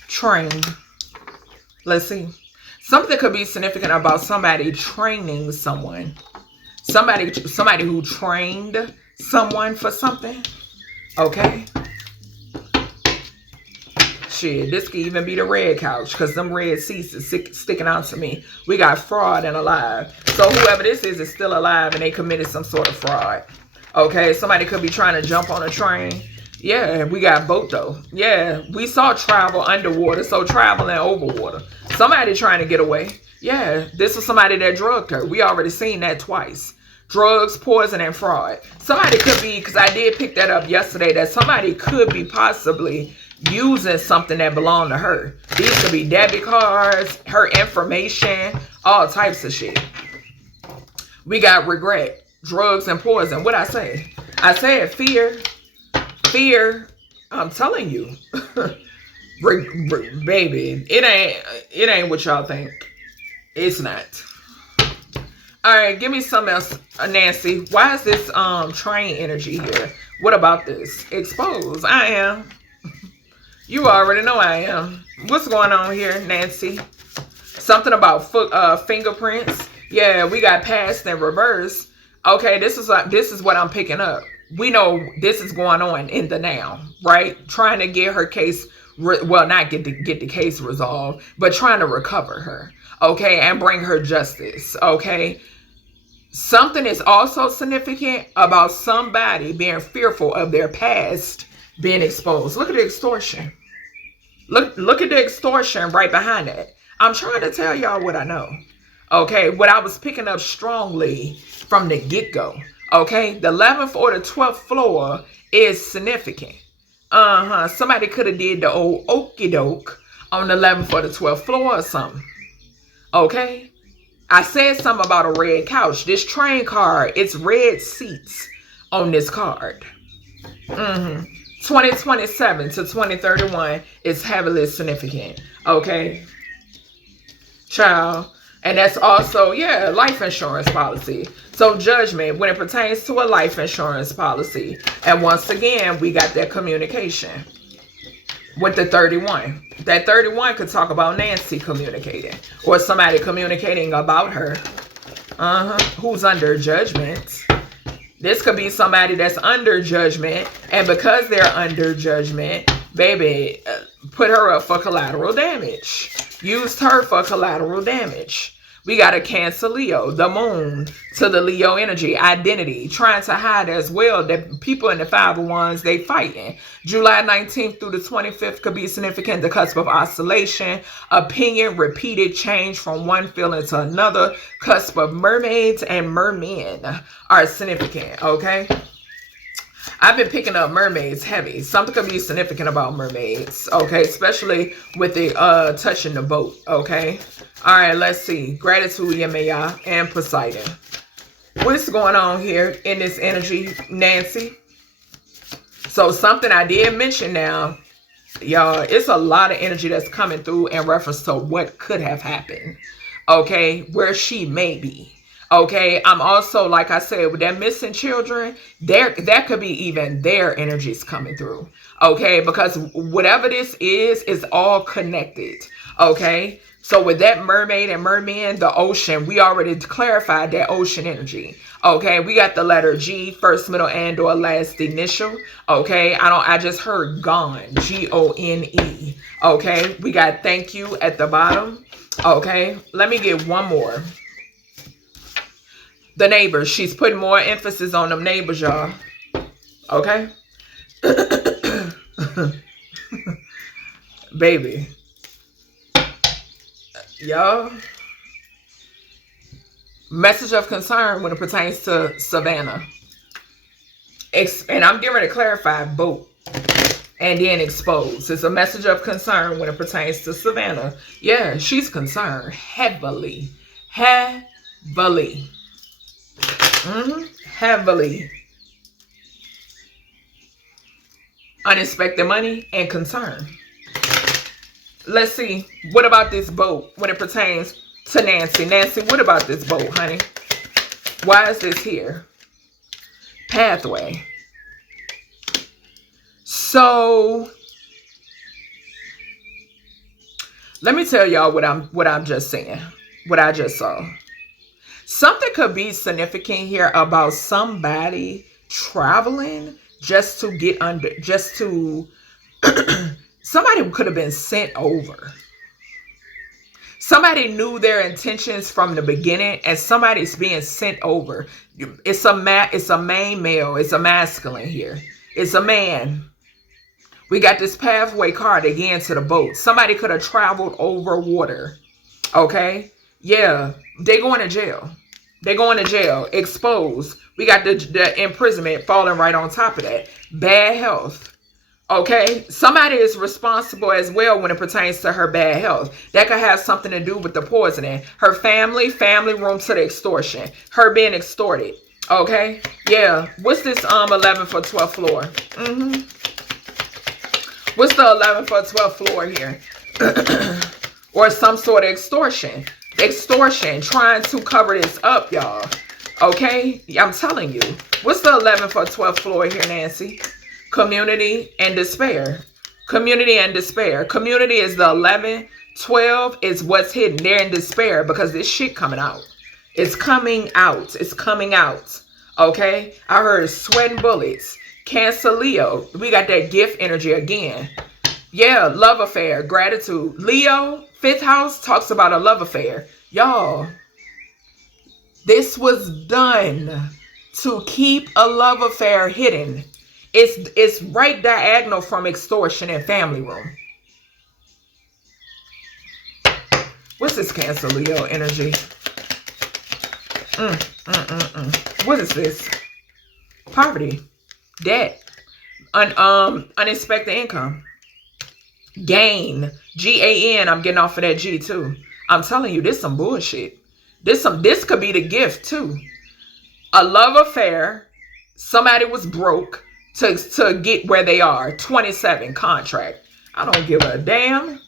Train. Let's see. Something could be significant about somebody training someone. Somebody who trained someone for something. Okay. Shit, this could even be the red couch because them red seats is sticking out to me. We got fraud and alive. So whoever this is still alive and they committed some sort of fraud. Okay, somebody could be trying to jump on a train. Yeah, we got boat though. Yeah, we saw travel underwater, so traveling over water. Somebody trying to get away. Yeah, this was somebody that drugged her. We already seen that twice. Drugs, poison, and fraud. Somebody could be, because I did pick that up yesterday, that somebody could be possibly using something that belonged to her. These could be debit cards, her information, all types of shit. We got regret, drugs, and poison. What'd I say? I said fear. Fear. I'm telling you. Baby, it ain't what y'all think. It's not. All right, give me something else, Nancy. Why is this train energy here? What about this? Expose. I am. You already know I am. What's going on here, Nancy? Something about fingerprints. Yeah, we got past and reverse. Okay, this is what I'm picking up. We know this is going on in the now, right? Trying to get her case, well, not get the case resolved, but trying to recover her, okay, and bring her justice, okay? Something is also significant about somebody being fearful of their past being exposed. Look at the extortion. Look at the extortion right behind it. I'm trying to tell y'all what I know. Okay, what I was picking up strongly from the get-go. Okay, the 11th or the 12th floor is significant. Somebody could have did the old okie doke on the 11th or the 12th floor or something. Okay, I said something about a red couch. This train card, it's red seats on this card. 2027 to 2031 is heavily significant. Okay, child. And that's also, yeah, life insurance policy. So judgment when it pertains to a life insurance policy. And once again, we got that communication with the 31. That 31 could talk about Nancy communicating, or somebody communicating about her. Who's under judgment. This could be somebody that's under judgment, and because they're under judgment, baby, put her up for collateral damage. Used her for collateral damage. We got a Cancer Leo, the moon to the Leo energy, identity, trying to hide as well that people in the 501s, they fighting. July 19th through the 25th could be significant, the cusp of oscillation, opinion, repeated change from one feeling to another. Cusp of mermaids and mermen are significant, okay? I've been picking up mermaids heavy. Something could be significant about mermaids, okay? Especially with the touching the boat, okay? All right, let's see. Gratitude, Yemaya, and Poseidon. What's going on here in this energy, Nancy? So something I did mention now, y'all, it's a lot of energy that's coming through in reference to what could have happened, okay? Where she may be. Okay, I'm also, like I said, with that missing children, that could be even their energies coming through. Okay, because whatever this is all connected. Okay, so with that mermaid and merman, the ocean, we already clarified that ocean energy. Okay, we got the letter G, first, middle, and or last initial. Okay, I just heard gone, G-O-N-E. Okay, we got thank you at the bottom. Okay, let me get one more. The neighbors. She's putting more emphasis on them neighbors, y'all. Okay? Baby. Y'all. Message of concern when it pertains to Savannah. And I'm getting ready to clarify both. And then expose. It's a message of concern when it pertains to Savannah. Yeah, she's concerned. Heavily. Heavily. Heavily. Unexpected money and concern. Let's see. What about this boat when it pertains to Nancy? Nancy, what about this boat, honey? Why is this here? Pathway. So let me tell y'all what I'm just saying. What I just saw. Something could be significant here about somebody traveling just to get under, just to, somebody could have been sent over. Somebody knew their intentions from the beginning and somebody's being sent over. It's a main male. It's a masculine here. It's a man. We got this pathway card again to the boat. Somebody could have traveled over water. Okay? Yeah. They going to jail. They're going to jail. Exposed. We got the imprisonment falling right on top of that. Bad health. Okay? Somebody is responsible as well when it pertains to her bad health. That could have something to do with the poisoning. Her family room to the extortion. Her being extorted. Okay? Yeah. What's this 11 for 12th floor? What's the 11 for 12th floor here? Or some sort of extortion. Extortion, trying to cover this up, y'all. Okay? I'm telling you. What's the 11 for 12th floor here, Nancy? Community and despair. Community and despair. Community is the 11. 12 is what's hidden. They're in despair because this shit coming out. It's coming out. It's coming out. Okay? I heard sweating bullets. Cancer Leo. We got that gift energy again. Yeah, love affair. Gratitude. Leo. 5th house talks about a love affair. Y'all, this was done to keep a love affair hidden. It's right diagonal from extortion and family room. What's this Cancer Leo energy? What is this? Poverty, debt, unexpected income. Gain, G-A-N. I'm getting off of that G too. I'm telling you, this some bullshit. This could be the gift too. A love affair. Somebody was broke. to get where they are. 27 contract. I don't give a damn.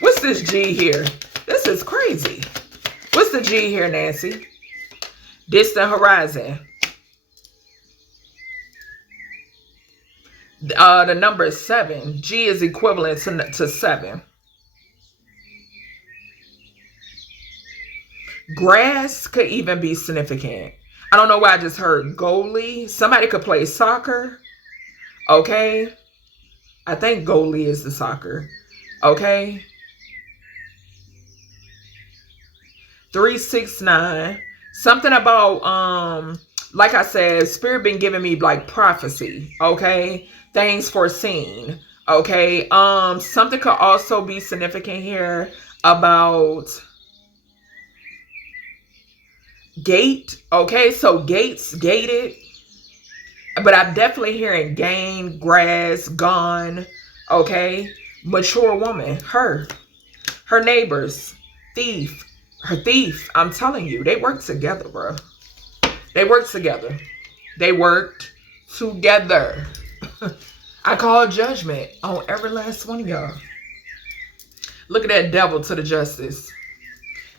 What's this G here? This is crazy. What's the G here, Nancy? Distant horizon. The number is 7. G is equivalent to 7. Grass could even be significant. I don't know why I just heard goalie. Somebody could play soccer. Okay. I think goalie is the soccer. Okay. 369. Something about, like I said, Spirit been giving me like prophecy. Okay. Things foreseen. Okay. Something could also be significant here about gate. Okay. So gates, gated. But I'm definitely hearing gain, grass, gone. Okay. Mature woman. Her neighbors. Thief. Her thief. I'm telling you, they work together, bro. They work together. They worked together. I call judgment on every last one of y'all. Look at that devil to the justice.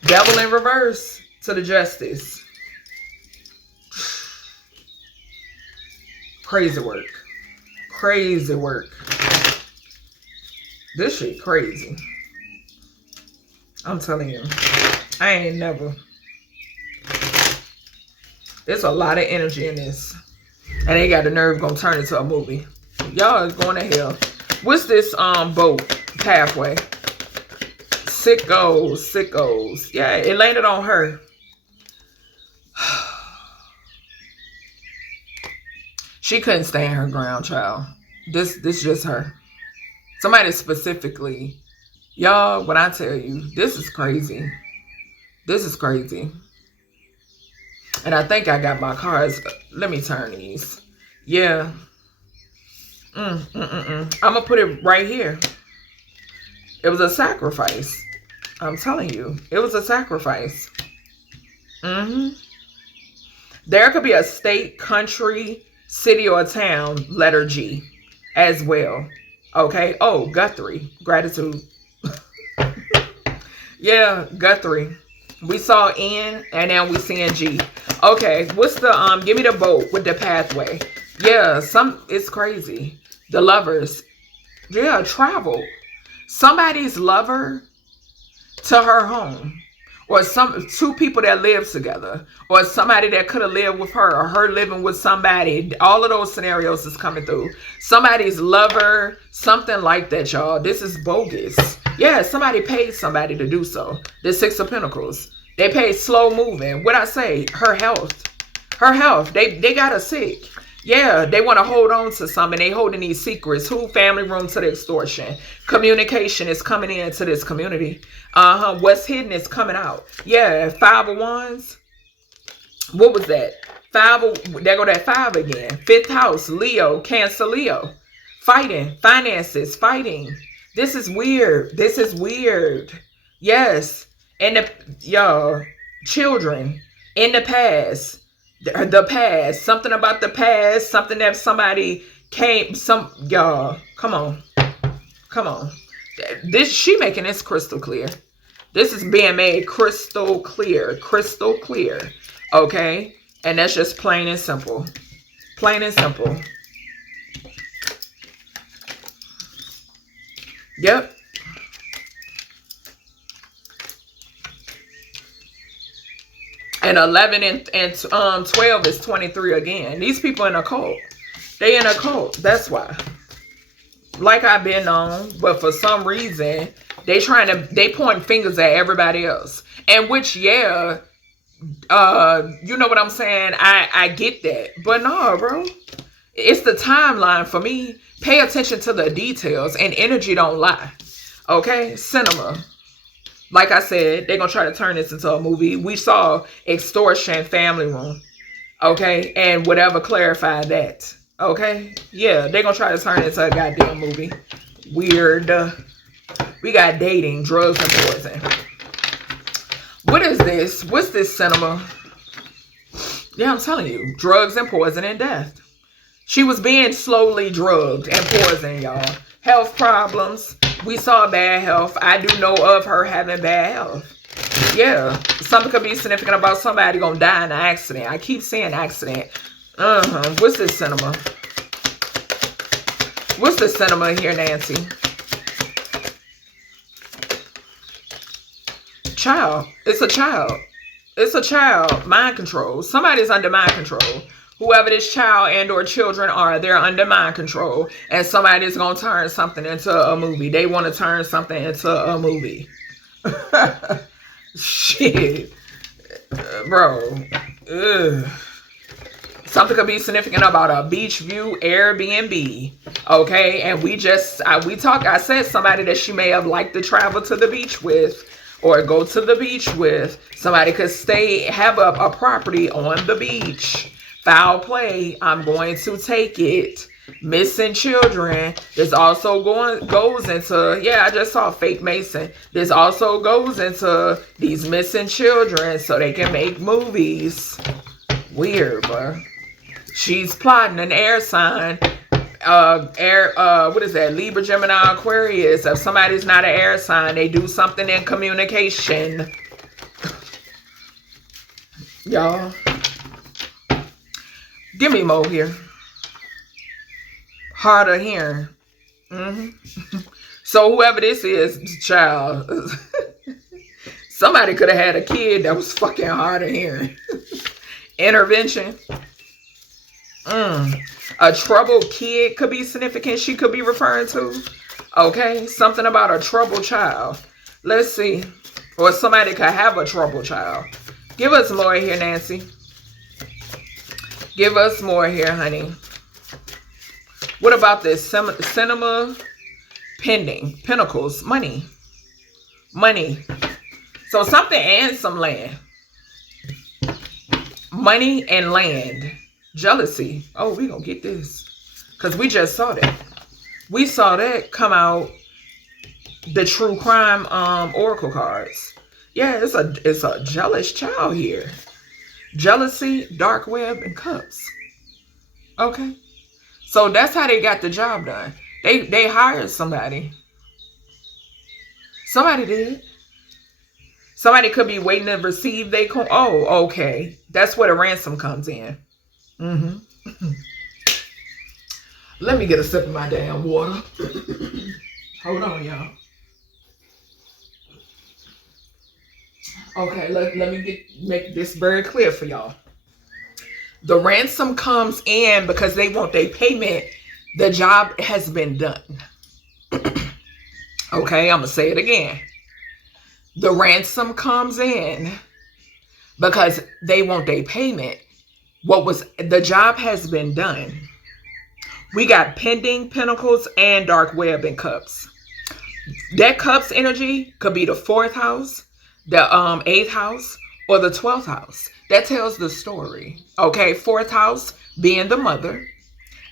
Devil in reverse to the justice. Crazy work. Crazy work. This shit crazy. I'm telling you. I ain't never. There's a lot of energy in this. And they got the nerve gonna turn into a movie. Y'all is going to hell. What's this boat pathway? Sickos, sickos. Yeah, it landed on her. She couldn't stand her ground, child. This just her. Somebody specifically. Y'all, when I tell you, this is crazy. This is crazy. And I think I got my cards. Let me turn these. Yeah. I'm going to put it right here. It was a sacrifice. I'm telling you. It was a sacrifice. There could be a state, country, city, or town, letter G as well. Okay. Oh, Guthrie. Gratitude. Yeah, Guthrie. We saw N and now we seeing G. Okay, what's the give me the boat with the pathway. Yeah, it's crazy. The lovers. Yeah, travel. Somebody's lover to her home. Or two people that live together. Or somebody that could have lived with her. Or her living with somebody. All of those scenarios is coming through. Somebody's lover. Something like that, y'all. This is bogus. Yeah, somebody paid somebody to do so. The 6 of Pentacles. They paid slow moving. What I say? Her health. Her health. They got her sick. Yeah, they want to hold on to something. They holding these secrets. Who? Family room to the extortion. Communication is coming into this community. What's hidden is coming out. Yeah, 5 of Wands. What was that? There go that 5 again. 5th house. Leo. Cancer, Leo. Fighting. Finances. Fighting. This is weird. This is weird. Yes. And y'all, children in the past. The past, something about the past, something that somebody y'all, come on. She making this crystal clear. This is being made crystal clear, okay? And that's just plain and simple, Yep. And 11 and 12 is 23 again. These people in a cult. They in a cult. That's why. Like I've been on. But for some reason, they point fingers at everybody else. And which, yeah, you know what I'm saying? I get that. But no, bro. It's the timeline for me. Pay attention to the details. And energy don't lie. Okay? Cinema. Like I said, they're going to try to turn this into a movie. We saw extortion, family room. Okay? And whatever clarified that. Okay? Yeah, they're going to try to turn it into a goddamn movie. Weird. We got dating, drugs, and poison. What is this? What's this cinema? Yeah, I'm telling you. Drugs and poison and death. She was being slowly drugged and poisoned, y'all. Health problems. We saw bad health. I do know of her having bad health. Yeah. Something could be significant about somebody gonna die in an accident. I keep saying accident. What's this cinema? What's the cinema here, Nancy? Child. It's a child. It's a child. Mind control. Somebody's under mind control. Whoever this child and or children are, they're under mind control. And somebody's going to turn something into a movie. They want to turn something into a movie. Shit. Bro. Ugh. Something could be significant about a beach view Airbnb. Okay. And I said somebody that she may have liked to travel to the beach with. Or go to the beach with. Somebody could have a property on the beach. Foul play, I'm going to take it. Missing children. This also goes into, yeah, I just saw fake Mason. This also goes into these missing children so they can make movies. Weird, bro. She's plotting an air sign. What is that? Libra, Gemini, Aquarius. If somebody's not an air sign, they do something in communication. Y'all. Give me more here. Hard of hearing. So whoever this is, child. Somebody could have had a kid that was fucking hard of hearing. Intervention. A troubled kid could be significant. She could be referring to. Okay. Something about a troubled child. Let's see. Or somebody could have a troubled child. Give us more here, Nancy. Give us more here, honey. What about this? Cinema pending. Pentacles. Money. Money. So something and some land. Money and land. Jealousy. Oh, we gonna get this. Because we just saw that. We saw that come out. The true crime oracle cards. Yeah, it's a jealous child here. Jealousy, dark web, and cups. Okay. So that's how they got the job done. They hired somebody. Somebody did. Somebody could be waiting to receive they call. Oh, okay. That's where the ransom comes in. Let me get a sip of my damn water. Hold on, y'all. Okay, let me make this very clear for y'all. The ransom comes in because they want their payment. The job has been done. Okay, I'm going to say it again. The ransom comes in because they want their payment. The job has been done. We got pending, pentacles, and dark web and cups. That cups energy could be the 4th house, the 8th house, or the 12th house. That tells the story. Okay, 4th house being the mother,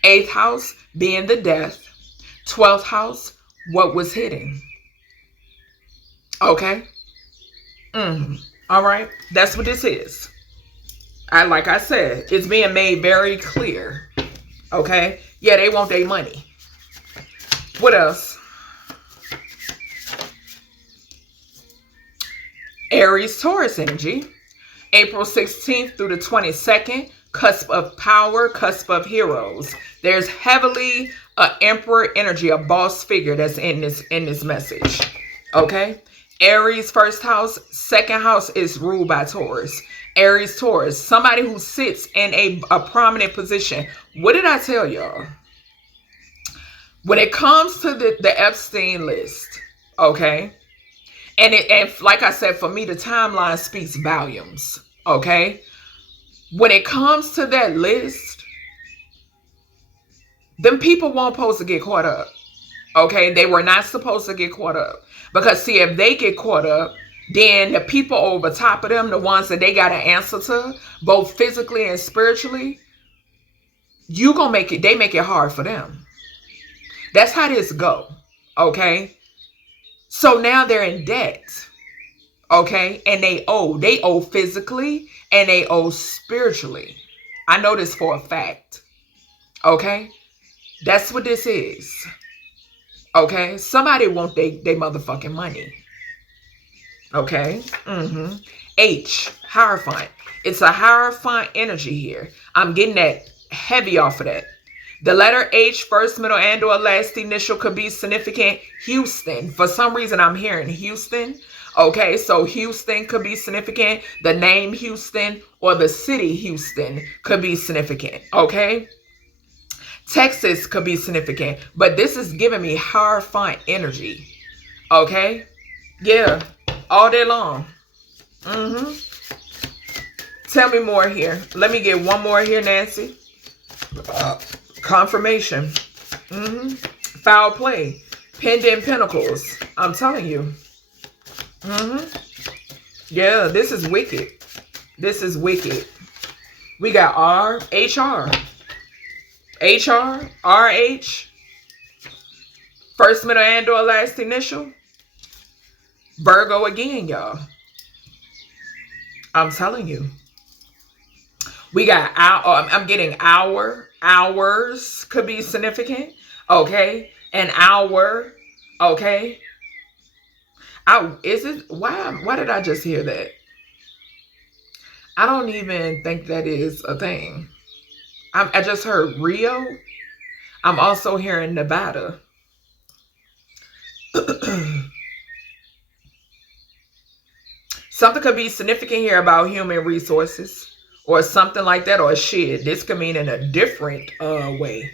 8th house being the death, 12th house, what was hidden. Okay. All right. That's what this is. Like I said, it's being made very clear. Okay. Yeah, they want their money. What else? Aries, Taurus energy. April 16th through the 22nd. Cusp of power, cusp of heroes. There's heavily an emperor energy, a boss figure that's in this message. Okay. Aries, 1st house, 2nd house is ruled by Taurus. Aries, Taurus, somebody who sits in a prominent position. What did I tell y'all? When it comes to the Epstein list, okay? And like I said, for me, the timeline speaks volumes, okay? When it comes to that list, them people weren't supposed to get caught up, okay? They were not supposed to get caught up. Because, see, if they get caught up, then the people over top of them, the ones that they got to answer to, both physically and spiritually, they make it hard for them. That's how this go, okay? So now they're in debt, okay? And they owe physically and they owe spiritually. I know this for a fact, Okay? That's what this is. Okay? Somebody want they motherfucking money. Okay? H, Hierophant. It's a Hierophant energy here. I'm getting that heavy off of that. The letter H, first, middle, and or last initial could be significant. Houston. For some reason, I'm hearing Houston. Okay, so Houston could be significant. The name Houston or the city Houston could be significant. Okay? Texas could be significant. But this is giving me Hierophant energy. Okay? Yeah. All day long. Tell me more here. Let me get one more here, Nancy. Confirmation. Foul play. Pendant Pentacles. I'm telling you. Yeah, this is wicked. This is wicked. We got R, HR. HR, RH. First, middle, and or last initial. Virgo again, y'all. I'm telling you. We got I'm getting hours could be significant. Okay. An hour. Okay. Why did I just hear that? I don't even think that is a thing. I just heard Rio. I'm also hearing Nevada. Something could be significant here about human resources or something like that, or shit. This could mean in a different way.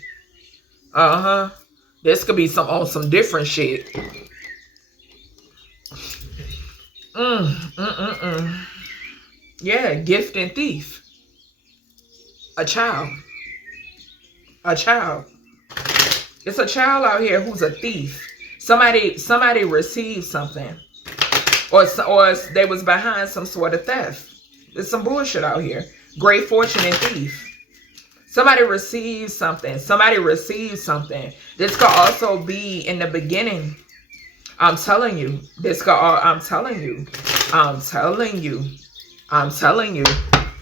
This could be on some different shit. Yeah, gift and thief. A child. A child. It's a child out here who's a thief. Somebody received something. Or they was behind some sort of theft. There's some bullshit out here. Great fortune and thief. Somebody received something. Somebody received something. This could also be in the beginning. I'm telling you. I'm telling you.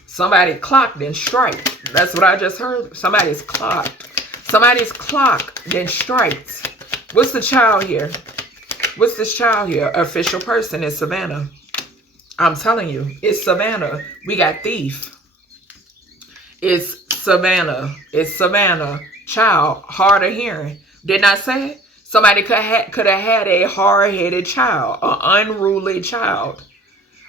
Somebody clocked and strike. That's what I just heard. Somebody's clocked. Somebody's clocked then strikes. What's the child here? What's this child here? Official person is Savannah. I'm telling you, it's Savannah. We got thief. It's Savannah. It's Savannah. Child, hard of hearing. Didn't I say it? Somebody could have had a hard-headed child, an unruly child.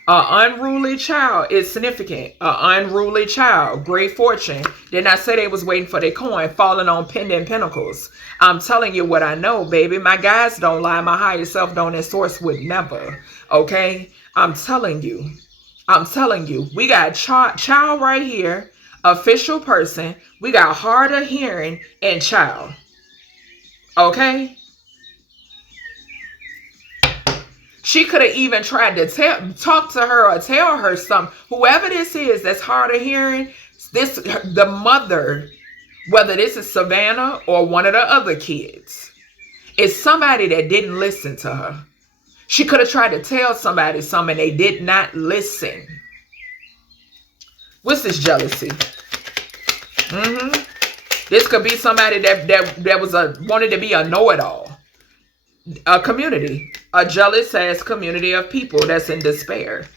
An unruly child is significant. An unruly child, great fortune. Didn't I say they was waiting for their coin, falling on pendant pentacles? I'm telling you what I know, baby. My guys don't lie. My higher self don't, and source would never. Okay? I'm telling you. I'm telling you. We got child right here. Official person. We got hard of hearing and child. Okay? She could have even tried to talk to her or tell her something. Whoever this is that's hard of hearing, the mother, whether this is Savannah or one of the other kids, is somebody that didn't listen to her. She could have tried to tell somebody something and they did not listen. What's this jealousy? This could be somebody that was wanted to be a know-it-all. A community, a jealous ass community of people that's in despair.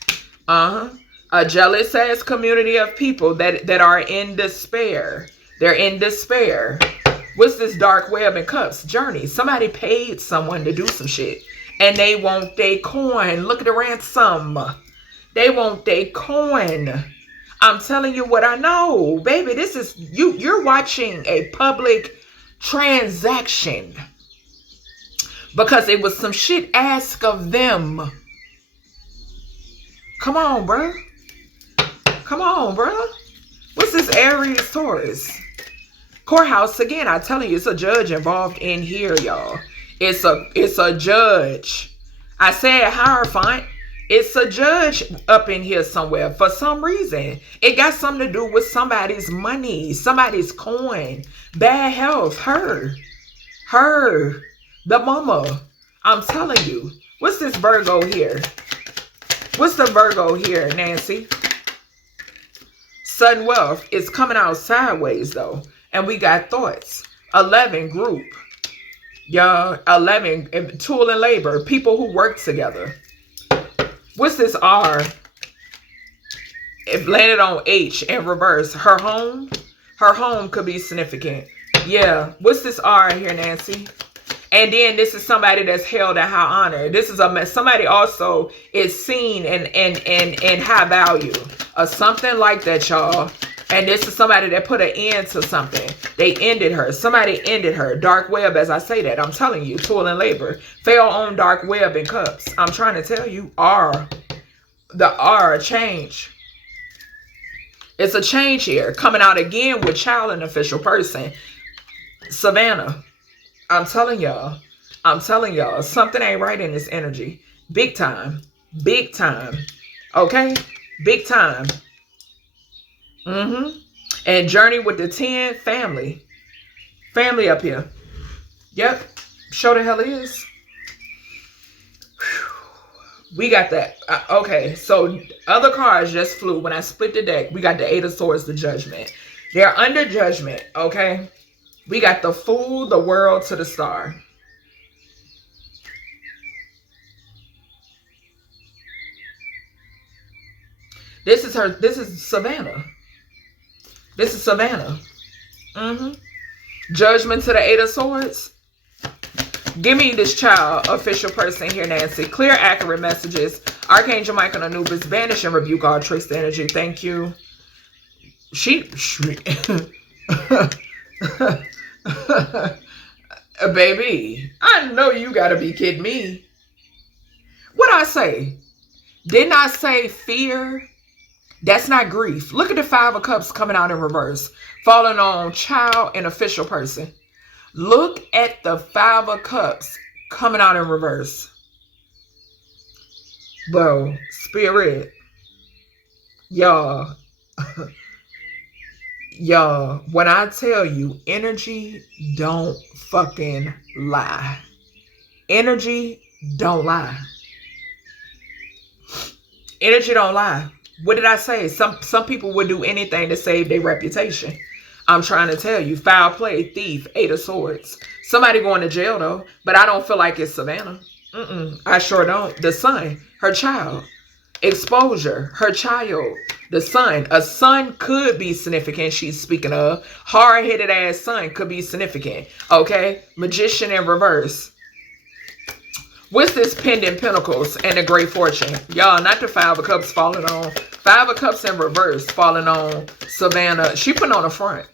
A jealous ass community of people that are in despair. They're in despair. What's this dark web and cups? Journey. Somebody paid someone to do some shit and they want their coin. Look at the ransom. They want their coin. I'm telling you what I know, baby. This is you're watching a public transaction. Because it was some shit asked of them. Come on, bruh. Come on, bruh. What's this Aries Taurus? Courthouse again. I'm telling you, it's a judge involved in here, y'all. It's a judge. I said Hierophant. It's a judge up in here somewhere for some reason. It got something to do with somebody's money, somebody's coin, bad health, her. The mama. I'm telling you. What's this Virgo here? What's the Virgo here, Nancy? Sudden wealth is coming out sideways, though. And we got thoughts. 11, group. Y'all, 11, tool and labor. People who work together. What's this R? It landed on H in reverse. Her home. Her home could be significant. Yeah. What's this R here, Nancy? And then this is somebody that's held in high honor. This is somebody also is seen in high value or something like that, y'all. And this is somebody that put an end to something. They ended her. Somebody ended her. Dark web, as I say that. I'm telling you, toil and labor. Fell on dark web in cups. I'm trying to tell you, R. The R, change. It's a change here. Coming out again with child and official person. Savannah. I'm telling y'all. I'm telling y'all. Something ain't right in this energy. Big time. Big time. Okay? Big time. And journey with the 10, family. Family up here. Yep. Sure the hell is. We got that. Okay, so other cards just flew. When I split the deck, we got the 8 of Swords, the Judgment. They're under judgment, okay? We got the Fool, the World to the Star. This is her. This is Savannah. This is Savannah. Judgment to the 8 of Swords. Give me this child, official person here, Nancy. Clear, accurate messages. Archangel Michael Anubis, banish and rebuke all tricks to energy. Thank you. Baby, I know you gotta be kidding me. What'd I say? Didn't I say fear? That's not grief. Look at the 5 of Cups coming out in reverse. Falling on child and official person. Look at the 5 of Cups coming out in reverse. Bro, spirit. Y'all. Y'all, when I tell you, energy don't fucking lie. Energy don't lie. Energy don't lie. What did I say? Some people would do anything to save their reputation. I'm trying to tell you. Foul play, thief, 8 of Swords. Somebody going to jail though, but I don't feel like it's Savannah. I sure don't. The son, her child. Exposure, her child. The son. A son could be significant, she's speaking of. Hard-headed ass son could be significant. Okay? Magician in reverse. What's this pendant pentacles and the great fortune? Y'all, not the 5 of Cups falling on. 5 of Cups in reverse falling on Savannah. She putting on the front.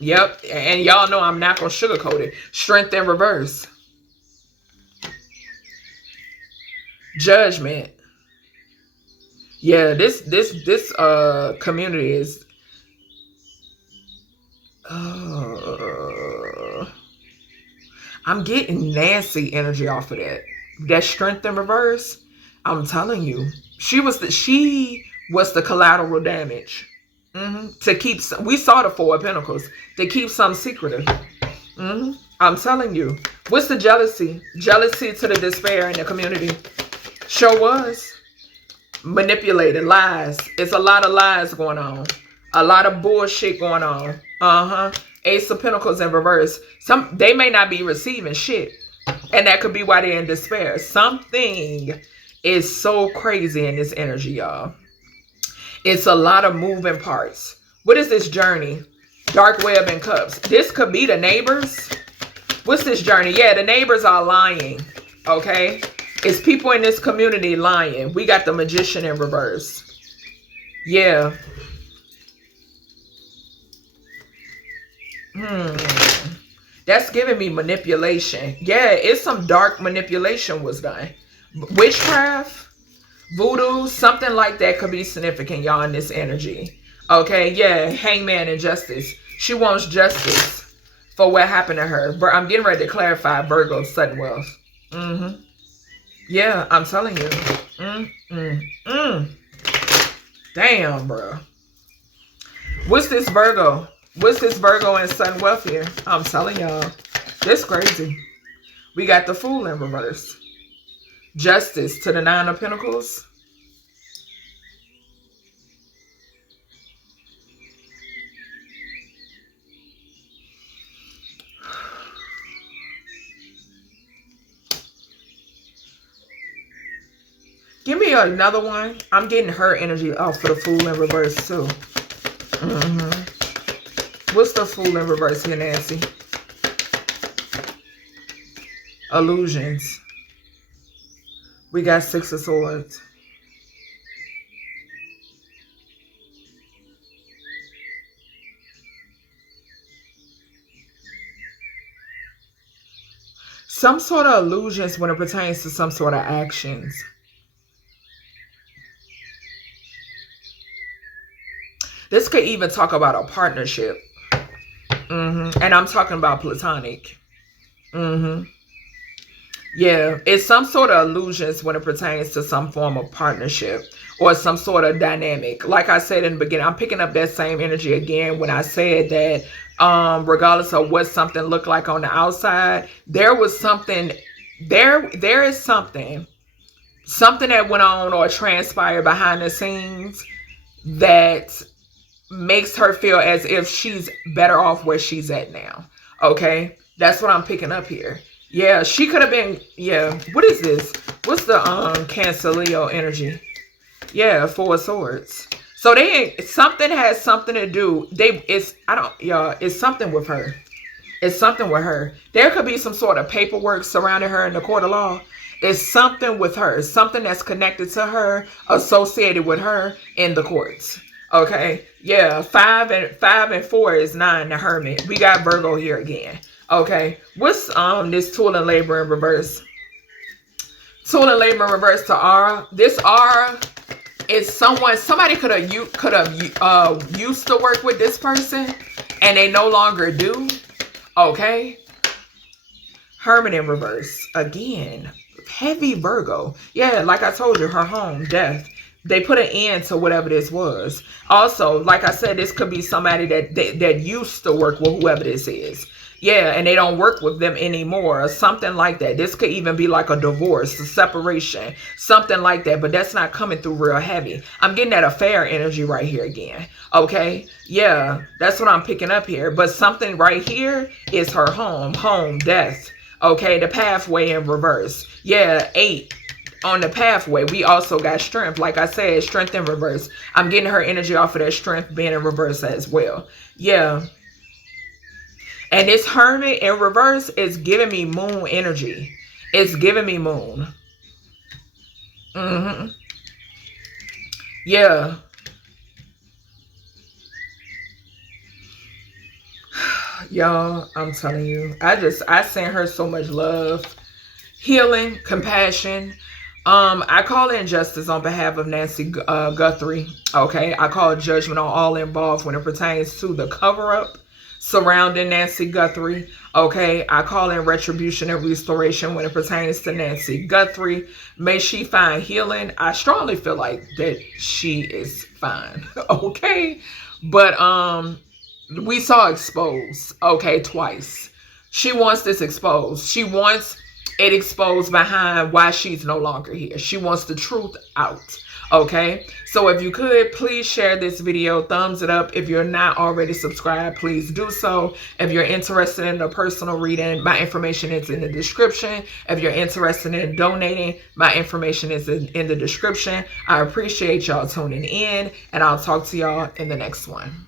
Yep. And y'all know I'm not going to sugarcoat it. Strength in reverse. Judgment. Yeah, this community is I'm getting Nancy energy off of that. That strength in reverse, I'm telling you. She was the collateral damage. To keep, we saw the 4 of Pentacles, to keep some secretive. I'm telling you. What's the jealousy? Jealousy to the despair in the community. Sure was. Manipulated, lies. It's a lot of lies going on. A lot of bullshit going on. Ace of Pentacles in reverse. They may not be receiving shit. And that could be why they're in despair. Something is so crazy in this energy, y'all. It's a lot of moving parts. What is this journey? Dark web and cups. This could be the neighbors. What's this journey? Yeah, the neighbors are lying. Okay? It's people in this community lying. We got the magician in reverse. Yeah. That's giving me manipulation. Yeah, it's some dark manipulation was done. Witchcraft, voodoo, something like that could be significant, y'all, in this energy. Okay, yeah, hangman and justice. She wants justice for what happened to her. But I'm getting ready to clarify Virgo sudden wealth. Yeah, I'm telling you. Damn, bro. What's this Virgo? What's this Virgo and sudden wealth here? I'm telling y'all. This crazy. We got the Fool in reverse. Justice to the 9 of Pentacles. Give me another one. I'm getting her energy off for the Fool in reverse too. What's the Fool in reverse here, Nancy? Illusions. We got 6 of Swords. Some sort of illusions when it pertains to some sort of actions. This could even talk about a partnership. And I'm talking about platonic. Yeah, it's some sort of illusions when it pertains to some form of partnership or some sort of dynamic. Like I said in the beginning, I'm picking up that same energy again when I said that regardless of what something looked like on the outside, there was something, there is something that went on or transpired behind the scenes that makes her feel as if she's better off where she's at now. Okay, that's what I'm picking up here. Yeah, she could have been, yeah. What is this? What's the Cancer Leo energy? Yeah, 4 of Swords. So something has something to do. It's something with her. It's something with her. There could be some sort of paperwork surrounding her in the court of law. It's something with her. Something that's connected to her, associated with her in the courts. Okay. Yeah, 5 and 4 is 9, the Hermit. We got Virgo here again. Okay, what's this Tool and Labor in reverse? Tool and Labor in reverse to Aura. This Aura is somebody could have used to work with this person and they no longer do. Okay, Hermit in reverse again. Heavy Virgo. Yeah, like I told you, her home, death. They put an end to whatever this was. Also, like I said, this could be somebody that used to work with whoever this is. Yeah, and they don't work with them anymore or something like that. This could even be like a divorce, a separation, something like that. But that's not coming through real heavy. I'm getting that affair energy right here again. Okay, yeah, that's what I'm picking up here. But something right here is her home, death. Okay, the pathway in reverse. Yeah, 8. On the pathway, we also got strength. Like I said, strength in reverse. I'm getting her energy off of that strength being in reverse as well. Yeah. And this Hermit in reverse is giving me moon energy. It's giving me moon. Yeah. Y'all, I'm telling you. I send her so much love. Healing, compassion. I call in justice on behalf of Nancy Guthrie. Okay. I call judgment on all involved when it pertains to the cover-up surrounding Nancy Guthrie. Okay, I call in retribution and restoration when it pertains to Nancy Guthrie. May she find healing. I strongly feel like that she is fine. Okay, but we saw exposed. Okay, twice. She wants this exposed. She wants it exposed behind why she's no longer here. She wants the truth out. Okay, so if you could, please share this video, thumbs it up. If you're not already subscribed, please do so. If you're interested in a personal reading, my information is in the description. If you're interested in donating, my information is in the description. I appreciate y'all tuning in, and I'll talk to y'all in the next one.